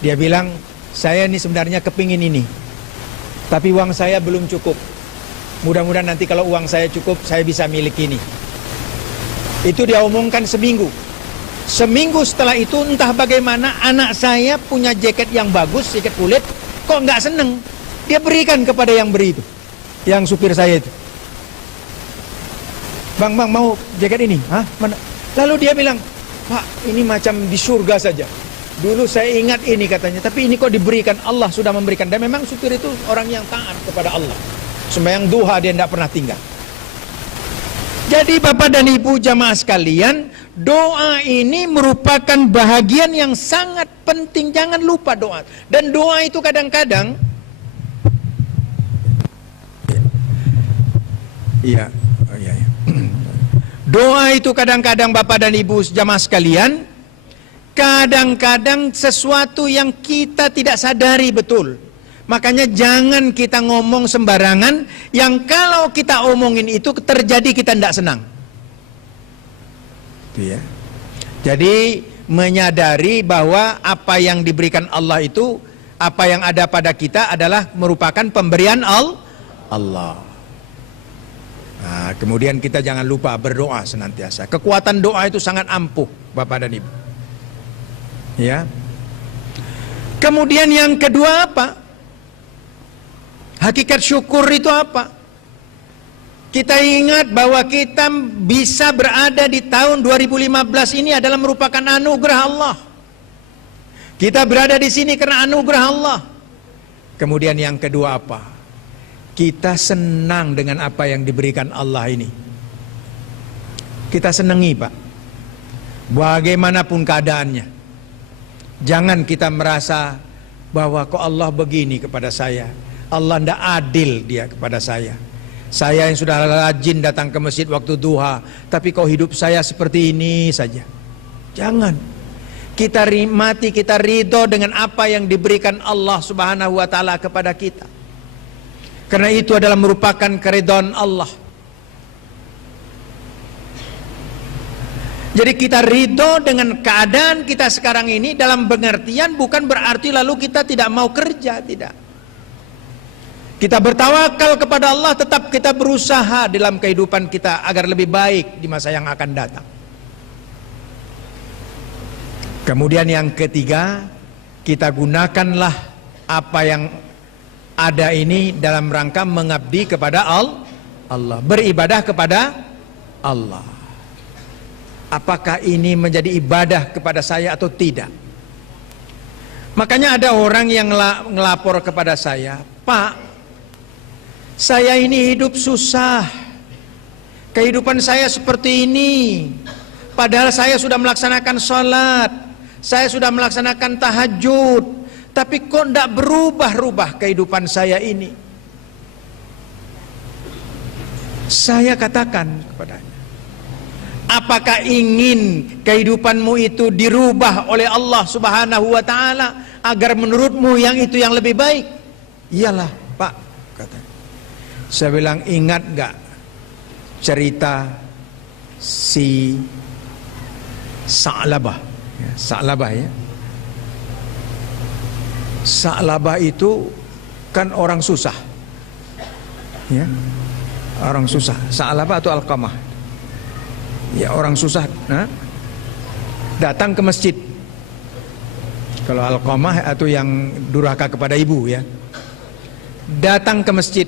dia bilang, saya ini sebenarnya kepingin ini, tapi uang saya belum cukup. Mudah-mudahan nanti kalau uang saya cukup, saya bisa milik ini. Itu dia omongkan seminggu. Seminggu setelah itu entah bagaimana anak saya punya jaket yang bagus, jaket kulit, kok nggak seneng. Dia berikan kepada yang beri itu, yang supir saya itu. Bang, mau jaket ini? Hah? Mana? Lalu dia bilang, Pak, ini macam di surga saja. Dulu saya ingat ini katanya, tapi ini kok diberikan, Allah sudah memberikan. Dan memang supir itu orang yang taat kepada Allah. Sembahyang duha dia tidak pernah tinggal. Jadi Bapak dan Ibu jamaah sekalian, doa ini merupakan bahagian yang sangat penting. Jangan lupa doa. Dan doa itu kadang-kadang, iya. Doa itu kadang-kadang Bapak dan Ibu jamaah sekalian, kadang-kadang sesuatu yang kita tidak sadari betul. Makanya jangan kita ngomong sembarangan, yang kalau kita omongin itu terjadi kita tidak senang. Ya. Jadi menyadari bahwa apa yang diberikan Allah itu, apa yang ada pada kita adalah merupakan pemberian Allah. Nah, kemudian kita jangan lupa berdoa senantiasa. Kekuatan doa itu sangat ampuh, Bapak dan Ibu. Ya. Kemudian yang kedua apa? Hakikat syukur itu apa? Kita ingat bahwa kita bisa berada di tahun 2015 ini adalah merupakan anugerah Allah. Kita berada di sini karena anugerah Allah. Kemudian yang kedua apa? Kita senang dengan apa yang diberikan Allah ini. Kita senangi, Pak. Bagaimanapun keadaannya. Jangan kita merasa bahwa kok Allah begini kepada saya. Allah tidak adil dia kepada saya. Saya yang sudah rajin datang ke masjid waktu duha, tapi kok hidup saya seperti ini saja. Jangan. Kita mati, kita ridho dengan apa yang diberikan Allah Subhanahu wa ta'ala kepada kita. Karena itu adalah merupakan keridhaan Allah. Jadi kita ridho dengan keadaan kita sekarang ini, dalam pengertian bukan berarti lalu kita tidak mau kerja, tidak. Kita bertawakal kepada Allah, tetap kita berusaha dalam kehidupan kita agar lebih baik di masa yang akan datang. Kemudian yang ketiga, kita gunakanlah apa yang ada ini dalam rangka mengabdi kepada Allah, beribadah kepada Allah. Apakah ini menjadi ibadah kepada saya atau tidak? Makanya ada orang yang ngelapor kepada saya, Pak, saya ini hidup susah, kehidupan saya seperti ini, padahal saya sudah melaksanakan sholat, saya sudah melaksanakan tahajud, tapi kok tidak berubah-ubah kehidupan saya ini. Saya katakan kepadanya, apakah ingin kehidupanmu itu dirubah oleh Allah Subhanahu wa ta'ala agar menurutmu yang itu yang lebih baik? Iyalah, Pak, katanya. Saya bilang, ingat gak cerita si Sa'labah? Sa'labah ya. Sa'labah itu kan orang susah, ya, orang susah. Sa'labah atau Alqamah, ya, orang susah. Nah, datang ke masjid. Kalau Alqamah atau yang durhaka kepada ibu, ya, datang ke masjid.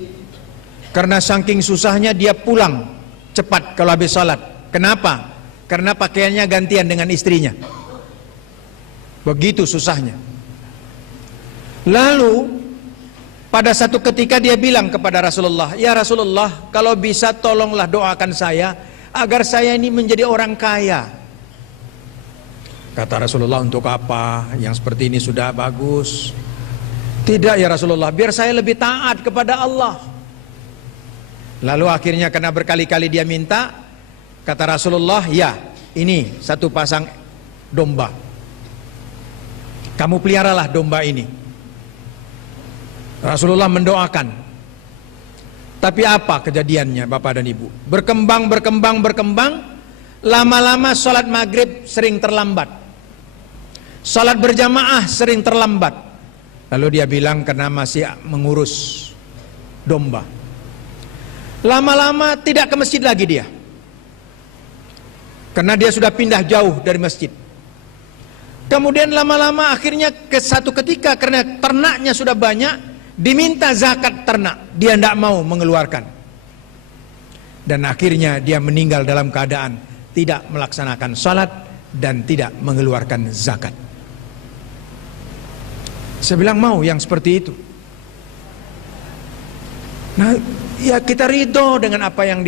Karena saking susahnya dia pulang cepat kalau habis sholat. Kenapa? Karena pakaiannya gantian dengan istrinya. Begitu susahnya. Lalu pada satu ketika dia bilang kepada Rasulullah, ya Rasulullah, kalau bisa tolonglah doakan saya agar saya ini menjadi orang kaya. Kata Rasulullah, untuk apa? Yang seperti ini sudah bagus. Tidak ya Rasulullah, biar saya lebih taat kepada Allah. Lalu akhirnya karena berkali-kali dia minta, kata Rasulullah, ya, ini satu pasang domba, kamu peliharalah domba ini. Rasulullah mendoakan. Tapi apa kejadiannya Bapak dan Ibu? Berkembang, lama-lama sholat maghrib sering terlambat, sholat berjamaah sering terlambat. Lalu dia bilang karena masih mengurus domba. Lama-lama tidak ke masjid lagi dia, karena dia sudah pindah jauh dari masjid. Kemudian lama-lama akhirnya ke satu ketika karena ternaknya sudah banyak, diminta zakat ternak, dia tidak mau mengeluarkan. Dan akhirnya dia meninggal dalam keadaan tidak melaksanakan salat dan tidak mengeluarkan zakat. Saya bilang mau yang seperti itu. Nah, ya kita ridho dengan apa yang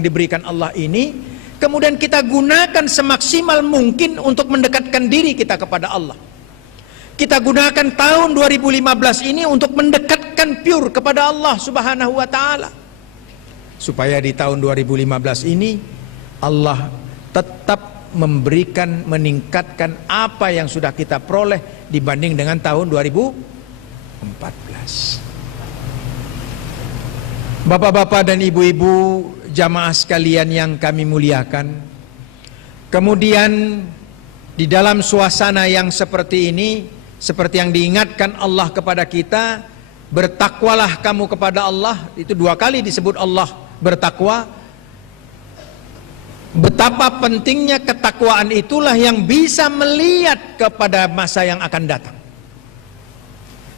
diberikan Allah ini. Kemudian kita gunakan semaksimal mungkin untuk mendekatkan diri kita kepada Allah. Kita gunakan tahun 2015 ini untuk mendekatkan pure kepada Allah Subhanahu wa Ta'ala, supaya di tahun 2015 ini Allah tetap memberikan, meningkatkan apa yang sudah kita peroleh dibanding dengan tahun 2014. Bapak-bapak dan ibu-ibu jamaah sekalian yang kami muliakan, kemudian di dalam suasana yang seperti ini, seperti yang diingatkan Allah kepada kita, bertakwalah kamu kepada Allah. Itu 2 kali disebut Allah bertakwa. Betapa pentingnya ketakwaan itulah yang bisa melihat kepada masa yang akan datang.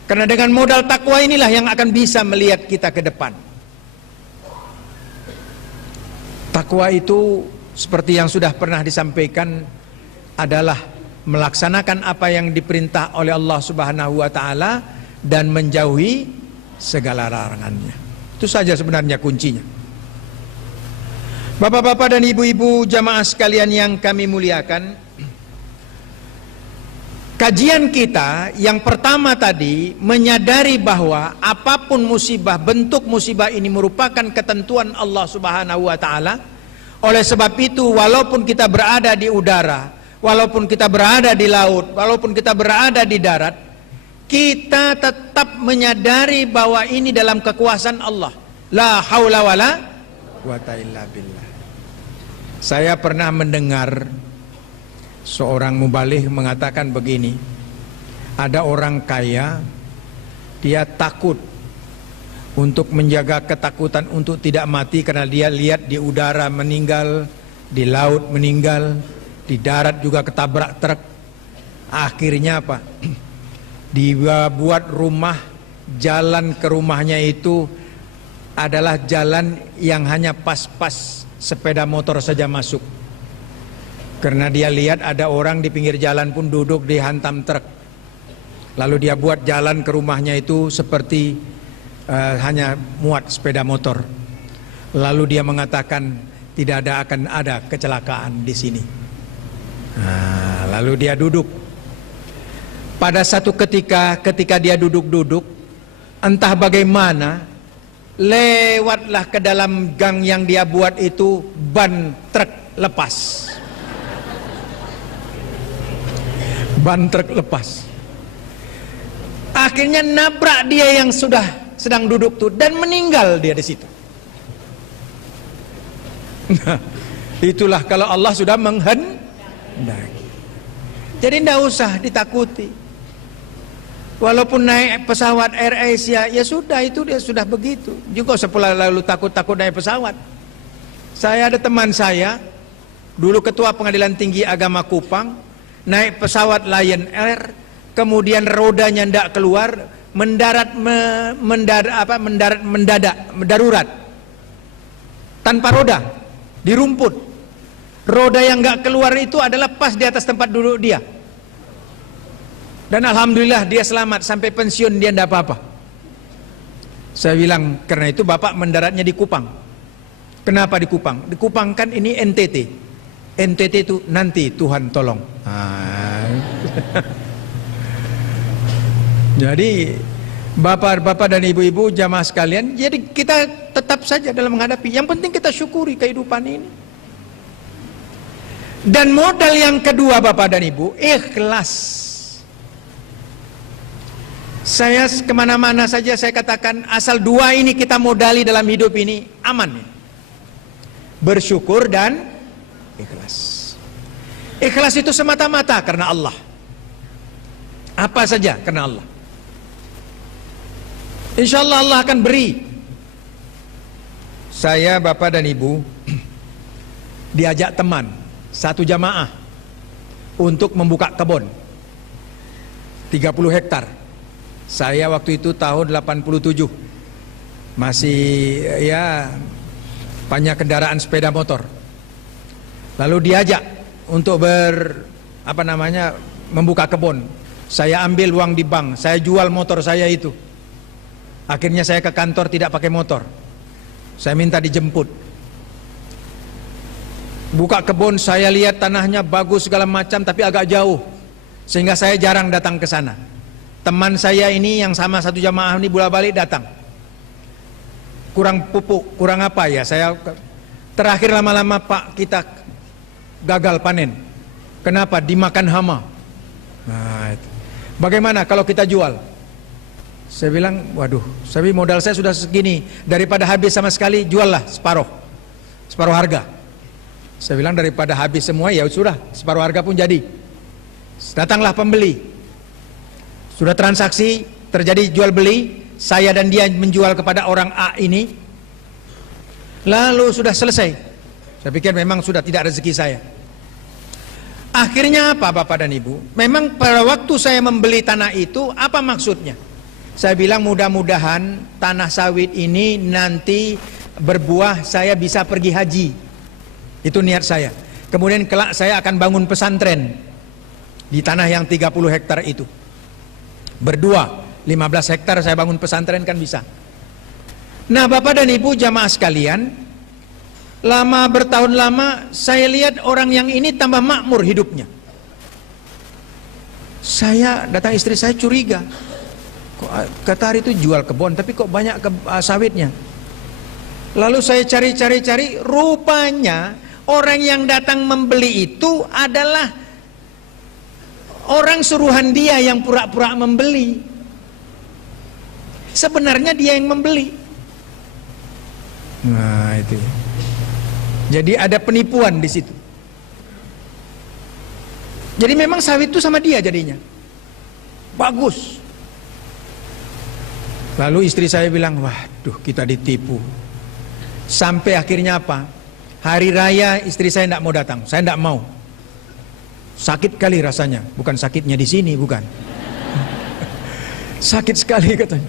Karena dengan modal takwa inilah yang akan bisa melihat kita ke depan. Takwa itu seperti yang sudah pernah disampaikan adalah melaksanakan apa yang diperintah oleh Allah Subhanahu wa Ta'ala dan menjauhi segala larangannya. Itu saja sebenarnya kuncinya. Bapak-bapak dan ibu-ibu jamaah sekalian yang kami muliakan, kajian kita yang pertama tadi menyadari bahwa apapun musibah, bentuk musibah ini merupakan ketentuan Allah Subhanahu wa Ta'ala. Oleh sebab itu, walaupun kita berada di udara, walaupun kita berada di laut, walaupun kita berada di darat, kita tetap menyadari bahwa ini dalam kekuasaan Allah. La haula wala quwata illa billah. Saya pernah mendengar seorang mubaligh mengatakan begini, ada orang kaya, dia takut untuk menjaga ketakutan untuk tidak mati karena dia lihat di udara meninggal, di laut meninggal, di darat juga ketabrak truk. Akhirnya apa? Dia buat rumah, jalan ke rumahnya itu adalah jalan yang hanya pas-pas sepeda motor saja masuk. Karena dia lihat ada orang di pinggir jalan pun duduk dihantam truk. Lalu dia buat jalan ke rumahnya itu seperti hanya muat sepeda motor. Lalu dia mengatakan tidak akan ada kecelakaan di sini. Nah, lalu dia duduk. Pada satu ketika dia duduk-duduk, entah bagaimana lewatlah ke dalam gang yang dia buat itu ban truk lepas. Ban truk lepas. Akhirnya nabrak dia yang sudah sedang duduk tuh dan meninggal dia di situ. Nah, itulah kalau Allah sudah menghendaki. Jadi tidak usah ditakuti. Walaupun naik pesawat Air Asia, ya sudah, itu dia sudah begitu. Juga sepula lalu takut-takut naik pesawat. Saya ada teman saya, dulu ketua Pengadilan Tinggi Agama Kupang, naik pesawat Lion Air, kemudian rodanya tidak keluar, mendarat darurat tanpa roda di rumput. Roda yang nggak keluar itu adalah pas di atas tempat duduk dia. Dan alhamdulillah dia selamat sampai pensiun, dia tidak apa-apa. Saya bilang, karena itu bapak mendaratnya di Kupang. Kenapa di Kupang? Di Kupang kan ini NTT. NTT itu nanti Tuhan tolong. Jadi bapak-bapak dan ibu-ibu jamaah sekalian, jadi kita tetap saja dalam menghadapi. Yang penting kita syukuri kehidupan ini. Dan modal yang kedua bapak dan ibu, ikhlas. Saya kemana-mana saja saya katakan, asal dua ini kita modali dalam hidup ini, aman. Bersyukur dan ikhlas. Ikhlas itu semata-mata karena Allah. Apa saja karena Allah. Insya Allah Allah akan beri. Saya, bapak dan ibu diajak teman satu jamaah untuk membuka kebun 30 hektar. Saya waktu itu tahun 87, masih ya banyak kendaraan sepeda motor. Lalu diajak untuk membuka kebun. Saya ambil uang di bank, saya jual motor saya itu. Akhirnya saya ke kantor tidak pakai motor. Saya minta dijemput. Buka kebun, saya lihat tanahnya bagus segala macam tapi agak jauh. Sehingga saya jarang datang ke sana. Teman saya ini yang sama satu jamaah ini bolak-balik datang. Kurang pupuk, kurang apa ya? Saya terakhir lama-lama Pak kita gagal panen. Kenapa? Dimakan hama. Nah, itu. Bagaimana kalau kita jual? Saya bilang, waduh, tapi modal saya sudah segini, daripada habis sama sekali, juallah separuh harga. Saya bilang daripada habis semua ya sudah, separuh harga pun jadi. Datanglah pembeli. Sudah transaksi, terjadi jual beli, saya dan dia menjual kepada orang A ini. Lalu sudah selesai. Saya pikir memang sudah tidak rezeki saya. Akhirnya apa Bapak dan Ibu? Memang pada waktu saya membeli tanah itu, apa maksudnya? Saya bilang mudah-mudahan tanah sawit ini nanti berbuah, saya bisa pergi haji. Itu niat saya. Kemudian kelak saya akan bangun pesantren di tanah yang 30 hektar itu. Berdua, 15 hektar saya bangun pesantren kan bisa. Nah Bapak dan Ibu jamaah sekalian, lama bertahun lama saya lihat orang yang ini tambah makmur hidupnya. Saya datang istri saya curiga. Kok kata hari itu jual kebun tapi kok banyak sawitnya. Lalu saya cari, rupanya orang yang datang membeli itu adalah orang suruhan dia yang pura-pura membeli. Sebenarnya dia yang membeli. Nah itu. Jadi ada penipuan di situ. Jadi memang sawit itu sama dia jadinya. Bagus. Lalu istri saya bilang, waduh kita ditipu. Sampai akhirnya apa? Hari raya istri saya tidak mau datang. Saya tidak mau. Sakit kali rasanya. Bukan sakitnya di sini, bukan. Sakit sekali katanya.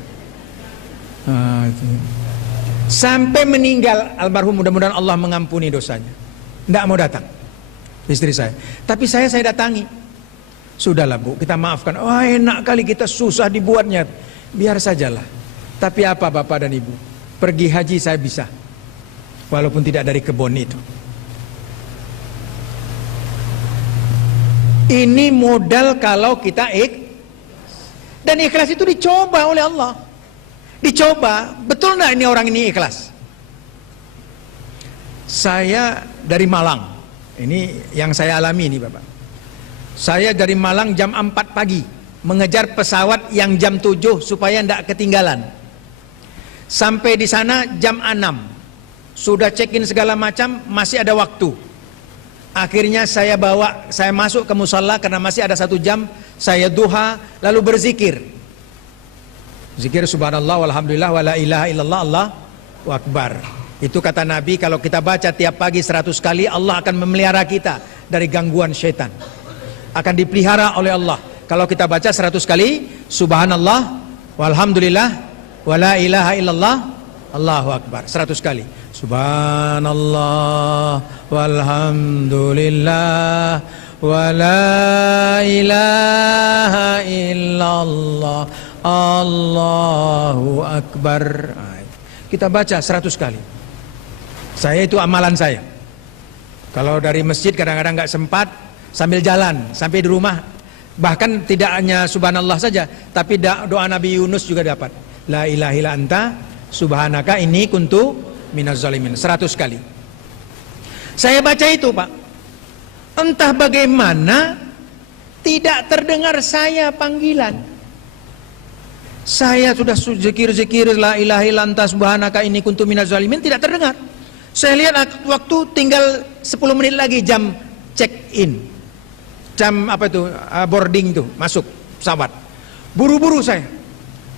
Nah, itu. Sampai meninggal almarhum, mudah-mudahan Allah mengampuni dosanya. Tidak mau datang istri saya. Tapi saya datangi. Sudahlah Bu, kita maafkan. Oh enak kali kita susah dibuatnya. Biar sajalah. Tapi apa Bapak dan Ibu? Pergi haji saya bisa. Walaupun tidak dari kebun itu. Ini modal kalau kita dan ikhlas itu dicoba oleh Allah. Dicoba, betul enggak ini orang ini ikhlas? Saya dari Malang. Ini yang saya alami ini Bapak. Saya dari Malang jam 4 pagi mengejar pesawat yang jam 7 supaya tidak ketinggalan. Sampai di sana jam 6. Sudah check-in segala macam, masih ada waktu. Akhirnya saya masuk ke musalla karena masih ada 1 jam. Saya duha, lalu berzikir. Zikir subhanallah walhamdulillah wala ilaha illallah Allahu akbar. Itu kata Nabi, kalau kita baca tiap pagi 100 kali, Allah akan memelihara kita dari gangguan syaitan. Akan dipelihara oleh Allah. Kalau kita baca 100 kali, subhanallah walhamdulillah wala ilaha illallah Allahu akbar. 100 kali. Subhanallah walhamdulillah wala ilaha illallah Allahu akbar. Kita baca 100 kali. Saya itu amalan saya. Kalau dari masjid kadang-kadang nggak sempat, sambil jalan sampai di rumah. Bahkan tidak hanya subhanallah saja, tapi doa Nabi Yunus juga dapat. La ilaha illa anta subhanaka inni kuntu minaz zalimin. 100 kali. Saya baca itu Pak. Entah bagaimana tidak terdengar saya panggilan. Saya sudah zikir-zikir la ilaha illa anta subhanaka inni kuntu minaz zalimin, tidak terdengar. Saya lihat waktu tinggal 10 menit lagi jam check in, jam apa itu, boarding tuh, masuk pesawat. Buru-buru saya,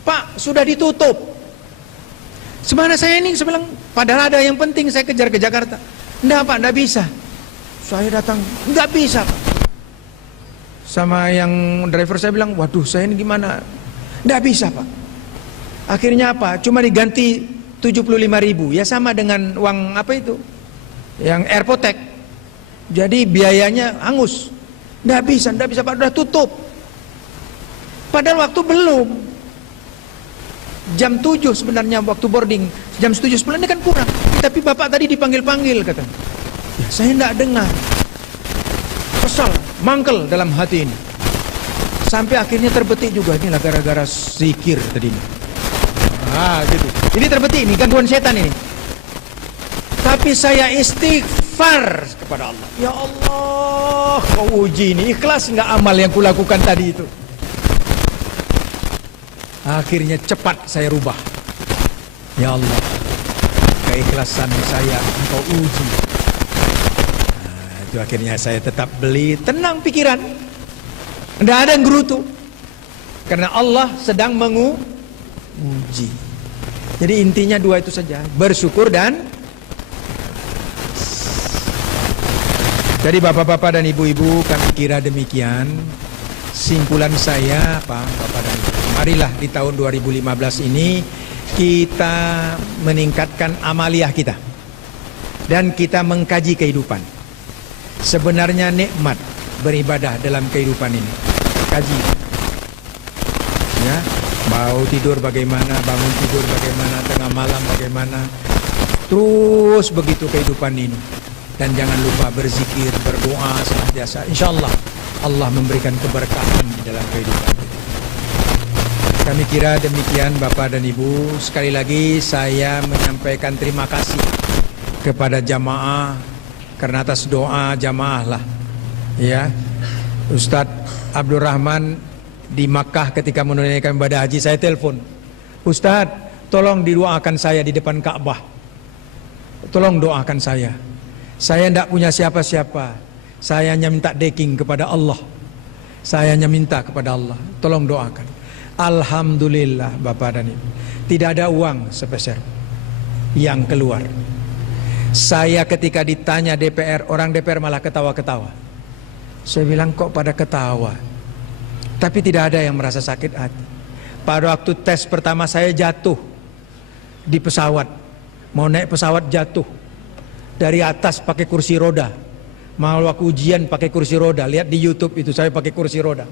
Pak sudah ditutup. Semana saya ini, saya bilang, padahal ada yang penting saya kejar ke Jakarta. Enggak Pak, enggak bisa. Saya datang, enggak bisa Pak. Sama yang driver saya bilang, waduh saya ini gimana? Enggak bisa Pak. Akhirnya apa? Cuma diganti 75.000, ya sama dengan uang apa itu, yang airport tax. Jadi biayanya hangus. Enggak bisa Pak, udah tutup. Padahal waktu belum. Jam 7 sebenarnya waktu boarding, jam 7 sebenarnya kan kurang. Tapi Bapak tadi dipanggil-panggil katanya. Ya, saya enggak dengar. Kesal, mangkel dalam hati ini. Sampai akhirnya terbetik juga, inilah gara-gara zikir tadi ini. Gitu. Ini terbetik, ini gangguan setan ini. Tapi saya istighfar kepada Allah. Ya Allah, kau uji ini, ikhlas nggak amal yang kulakukan tadi itu? Akhirnya cepat saya rubah. Ya Allah, keikhlasan saya engkau uji. Itu akhirnya saya tetap beli, tenang pikiran. Tidak ada yang gerutu. Karena Allah sedang menguji. Jadi intinya dua itu saja, bersyukur dan jadi bapak-bapak dan ibu-ibu, kami kira demikian. Simpulan saya apa bapak dan ibu, marilah di tahun 2015 ini kita meningkatkan amaliyah kita dan kita mengkaji kehidupan. Sebenarnya nikmat beribadah dalam kehidupan ini. Kaji, ya, mau tidur bagaimana, bangun tidur bagaimana, tengah malam bagaimana, terus begitu kehidupan ini. Dan jangan lupa berzikir, berdoa senantiasa. Insyaallah Allah memberikan keberkahan di dalam kehidupan kita. Kami kira demikian Bapak dan Ibu. Sekali lagi saya menyampaikan terima kasih kepada jamaah karena atas doa jamaah lah, ya. Ustadz Abdurrahman di Makkah ketika menunaikan ibadah haji, saya telepon, Ustadz tolong didoakan saya di depan Ka'bah, tolong doakan saya. Saya tidak punya siapa-siapa, saya hanya minta deking kepada Allah, saya hanya minta kepada Allah, tolong doakan. Alhamdulillah Bapak dan Ibu, tidak ada uang sepeser yang keluar. Saya ketika ditanya DPR, orang DPR malah ketawa-ketawa. Saya bilang kok pada ketawa, tapi tidak ada yang merasa sakit hati. Pada waktu tes pertama saya jatuh di pesawat, mau naik pesawat jatuh dari atas pakai kursi roda. Mau waktu ujian pakai kursi roda, lihat di YouTube itu saya pakai kursi roda.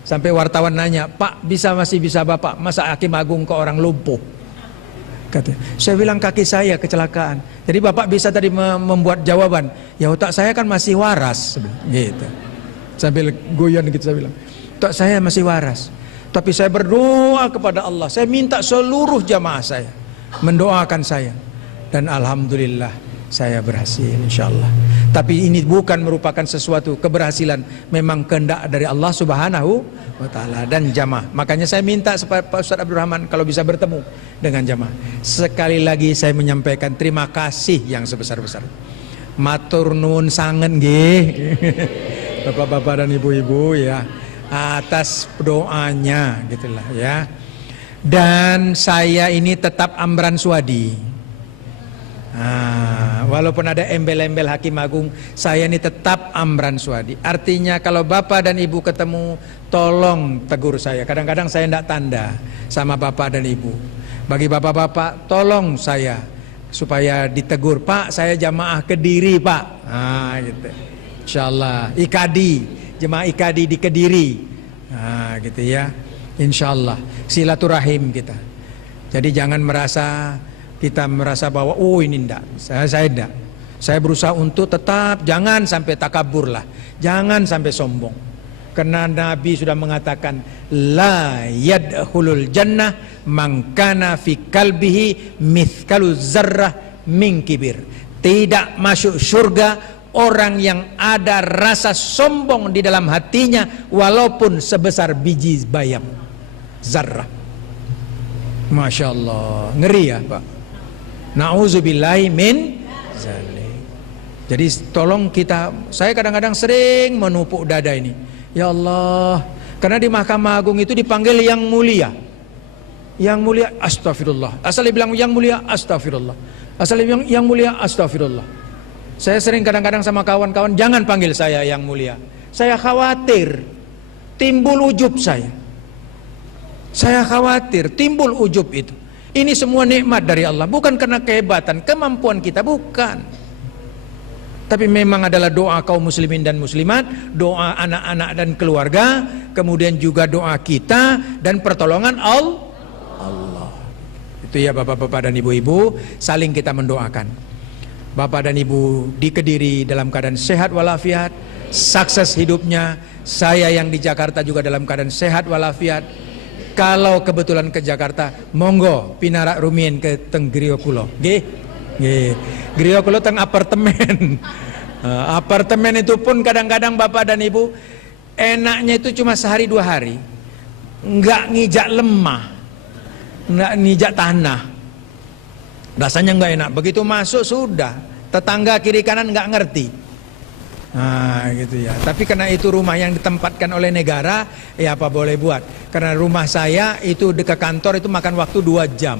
Sampai wartawan nanya, Pak masih bisa Bapak, masa Hakim Agung ke orang lumpuh? Katanya. Saya bilang kaki saya kecelakaan. Jadi Bapak bisa tadi membuat jawaban, ya otak saya kan masih waras, gitu. Sambil goyang gitu saya bilang, otak saya masih waras. Tapi saya berdoa kepada Allah, saya minta seluruh jamaah saya mendoakan saya. Dan alhamdulillah saya berhasil insyaallah. Tapi ini bukan merupakan sesuatu keberhasilan, memang kehendak dari Allah Subhanahu wa taala dan jamaah. Makanya saya minta supaya Pak Ustadz Abdurrahman kalau bisa bertemu dengan jamaah. Sekali lagi saya menyampaikan terima kasih yang sebesar-besar. Matur nuwun sangen nggih. Bapak-bapak dan ibu-ibu ya, atas doanya gitulah ya. Dan saya ini tetap Amran Suwadi. Walaupun ada embel-embel Hakim Agung, saya ini tetap Amran Suwadi. Artinya kalau bapak dan ibu ketemu, tolong tegur saya. Kadang-kadang saya tidak tanda sama bapak dan ibu. Bagi bapak-bapak, tolong saya supaya ditegur. Pak, saya jamaah Kediri Pak. Gitu. Insyaallah. IKADI, jemaah IKADI di Kediri. Gitu ya. Insyaallah. Silaturahim kita. Jadi jangan kita merasa bahwa ini enggak, saya enggak. Saya berusaha untuk tetap jangan sampai takabur lah, jangan sampai sombong. Karena Nabi sudah mengatakan la yadkhulul jannah man kana fi qalbihi mithqalu dzarrah min kibir. Tidak masuk surga orang yang ada rasa sombong di dalam hatinya walaupun sebesar biji bayam, zarrah. Masya Allah, ngeri ya Pak. Na'udzubillahi min zalik. Jadi tolong kita, saya kadang-kadang sering menupuk dada ini. Ya Allah, karena di Mahkamah Agung itu dipanggil yang mulia. Yang mulia, astagfirullah. Asal dia bilang yang mulia, astagfirullah. Asal dia bilang yang mulia, astagfirullah. Saya sering kadang-kadang sama kawan-kawan, jangan panggil saya yang mulia. Saya khawatir timbul ujub saya. Saya khawatir timbul ujub itu. Ini semua nikmat dari Allah, bukan karena kehebatan, kemampuan kita, bukan. Tapi memang adalah doa kaum muslimin dan muslimat, doa anak-anak dan keluarga, kemudian juga doa kita dan pertolongan Allah. Itu ya bapak-bapak dan ibu-ibu, saling kita mendoakan. Bapak dan ibu di Kediri dalam keadaan sehat walafiat, sukses hidupnya. Saya yang di Jakarta juga dalam keadaan sehat walafiat. Kalau kebetulan ke Jakarta, monggo pinarak rumiyin ke teng griya kula. Nggih. Nggih. Griya kula teng apartemen. Apartemen itu pun kadang-kadang bapak dan ibu enaknya itu cuma sehari 2 hari. Enggak ngijak lemah. Enggak ngijak tanah. Rasanya enggak enak. Begitu masuk sudah, tetangga kiri kanan enggak ngerti. Nah gitu ya. Tapi karena itu rumah yang ditempatkan oleh negara, ya apa boleh buat. Karena rumah saya itu dekat kantor itu makan waktu 2 jam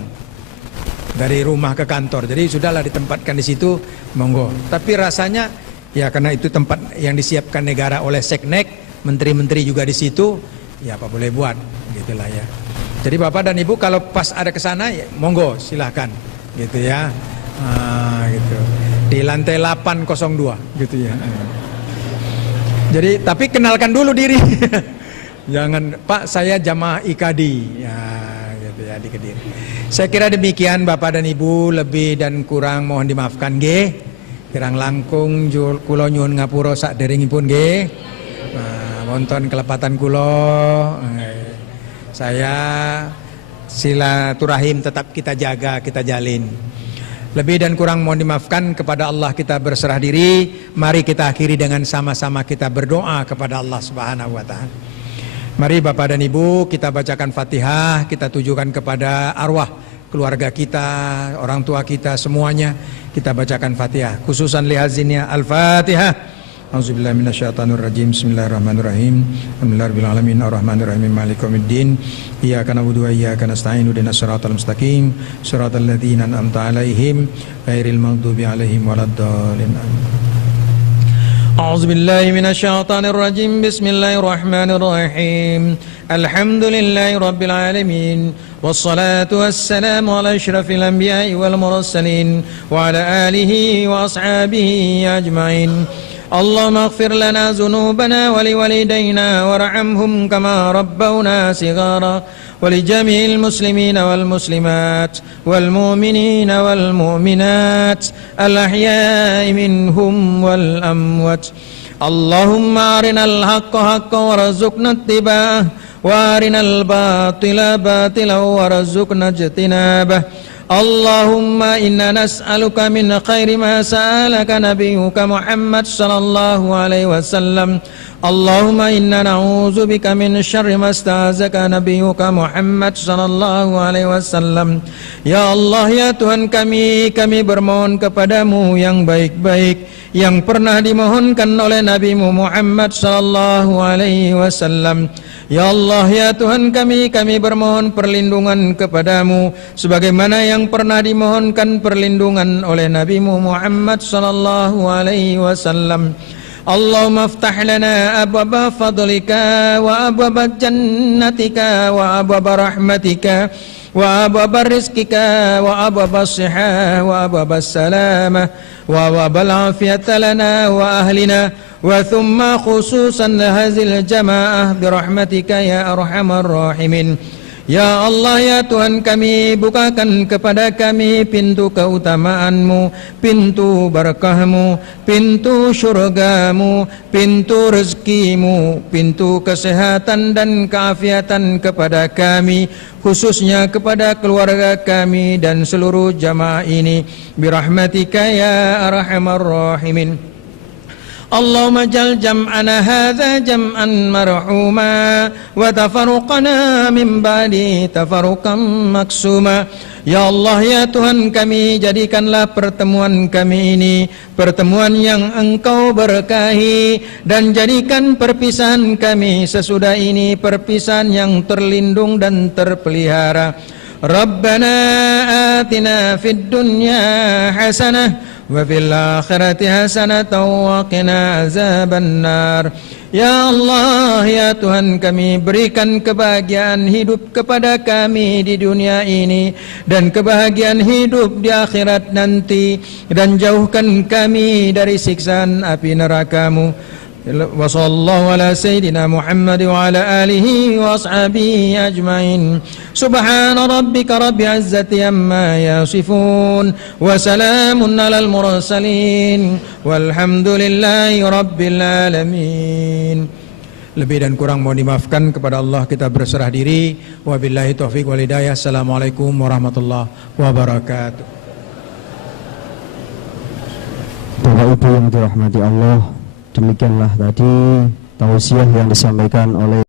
dari rumah ke kantor. Jadi sudahlah ditempatkan di situ, monggo. Tapi rasanya ya karena itu tempat yang disiapkan negara oleh Seknek, menteri-menteri juga di situ, ya apa boleh buat, gitulah ya. Jadi bapak dan ibu kalau pas ada ke sana, ya, monggo silahkan, gitu ya. Gitu. Di lantai 802 gitu ya. Jadi tapi kenalkan dulu diri. Jangan Pak, saya jamaah IKADI ya, gitu ya, di Kediri. Saya kira demikian bapak dan ibu, lebih dan kurang mohon dimaafkan nggih. Kirang langkung kula nyuwun ngapura saderengipun nggih. Wonten kelepatan kula. Saya silaturahim tetap kita jaga, kita jalin. Lebih dan kurang mohon dimaafkan, kepada Allah kita berserah diri. Mari kita akhiri dengan sama-sama kita berdoa kepada Allah Subhanahu wa taala. Mari Bapak dan Ibu kita bacakan Fatihah, kita tujukan kepada arwah keluarga kita, orang tua kita semuanya. Kita bacakan Fatihah. Khususan lihazinnya Al-Fatihah. A'udzubillahi minasyaitonirrajim. Bismillahirrahmanirrahim. Alhamdulillahirabbil alamin arrahmanirrahim maliki yaumiddin. Iyyaka na'budu wa iyyaka nasta'in. Ihdinas siratal mustaqim. Siratal ladzina an'amta 'alaihim ghairil maghdubi 'alaihim waladdallin. A'udzubillahi minasyaitonirrajim. Bismillahirrahmanirrahim. Alhamdulillahirabbil alamin. Wassalatu wassalamu ala asyrafil anbiya'i wal mursalin wa ala alihi wa ashabihi ajmain. اللهم اغفر لنا ذنوبنا ولوالدينا وارحمهم كما ربونا صغارا ولجميع المسلمين والمسلمات والمؤمنين والمؤمنات الأحياء منهم والأموات اللهم أرنا الحق حقا وارزقنا اتباعه وأرنا الباطل باطلا وارزقنا اجتنابه اللهم إنا نسألك من خير ما سألك نبيك محمد صلى الله عليه وسلم اللهم إنا نعوذ بك من شر ما استعاذك نبيك Muhammad sallallahu alaihi wasallam. Ya Allah, ya Tuhan kami bermohon kepadamu yang baik-baik yang pernah dimohonkan oleh Nabi-Mu Muhammad sallallahu alaihi wasallam. Ya Allah, ya Tuhan kami bermohon perlindungan kepadamu sebagaimana yang pernah dimohonkan perlindungan oleh Nabi-Mu Muhammad sallallahu alaihi wasallam. Allahumma aftah lana abwaba fadlika wa abwaba jannatika wa abwaba rahmatika wa abwaba rizkika wa abwaba sihah wa abwaba salamah wa abwaba afiyata lana wa ahlina wa thumma khususan hazil jamaah birahmatika ya arhamar rahimin. Ya Allah, ya Tuhan kami, bukakan kepada kami pintu keutamaanmu, pintu berkahmu, pintu syurgamu, pintu rezekimu, pintu kesehatan dan keafiatan kepada kami, khususnya kepada keluarga kami dan seluruh jamaah ini birahmatika ya arhamar rahimin. اللهم اجعل جمعنا هذا جمعا مرحوما وتفرقنا من بعده تفرقا مقسوما. Ya Allah, ya Tuhan kami, jadikanlah pertemuan kami ini pertemuan yang Engkau berkahi, dan jadikan perpisahan kami sesudah ini perpisahan yang terlindung dan terpelihara. Rabbana atina fid dunya hasanah wa fil akhirati hasanatan wa qina azabannar. Ya Allah, ya Tuhan kami, berikan kebahagiaan hidup kepada kami di dunia ini dan kebahagiaan hidup di akhirat nanti, dan jauhkan kami dari siksaan api neraka-Mu. Wa sallallahu ala sayyidina Muhammad wa ala alihi wa ashabihi ajma'in. Subhana rabbika rabbil izzati amma yasifun wa salamun alal mursalin walhamdulillahi rabbil alamin. Lebih dan kurang mohon dimaafkan, kepada Allah kita berserah diri. Wabillahi taufiq wal hidayah. Assalamualaikum warahmatullahi wabarakatuh. Bapak Ibu yang dirahmati Allah, demikianlah tadi tausiah yang disampaikan oleh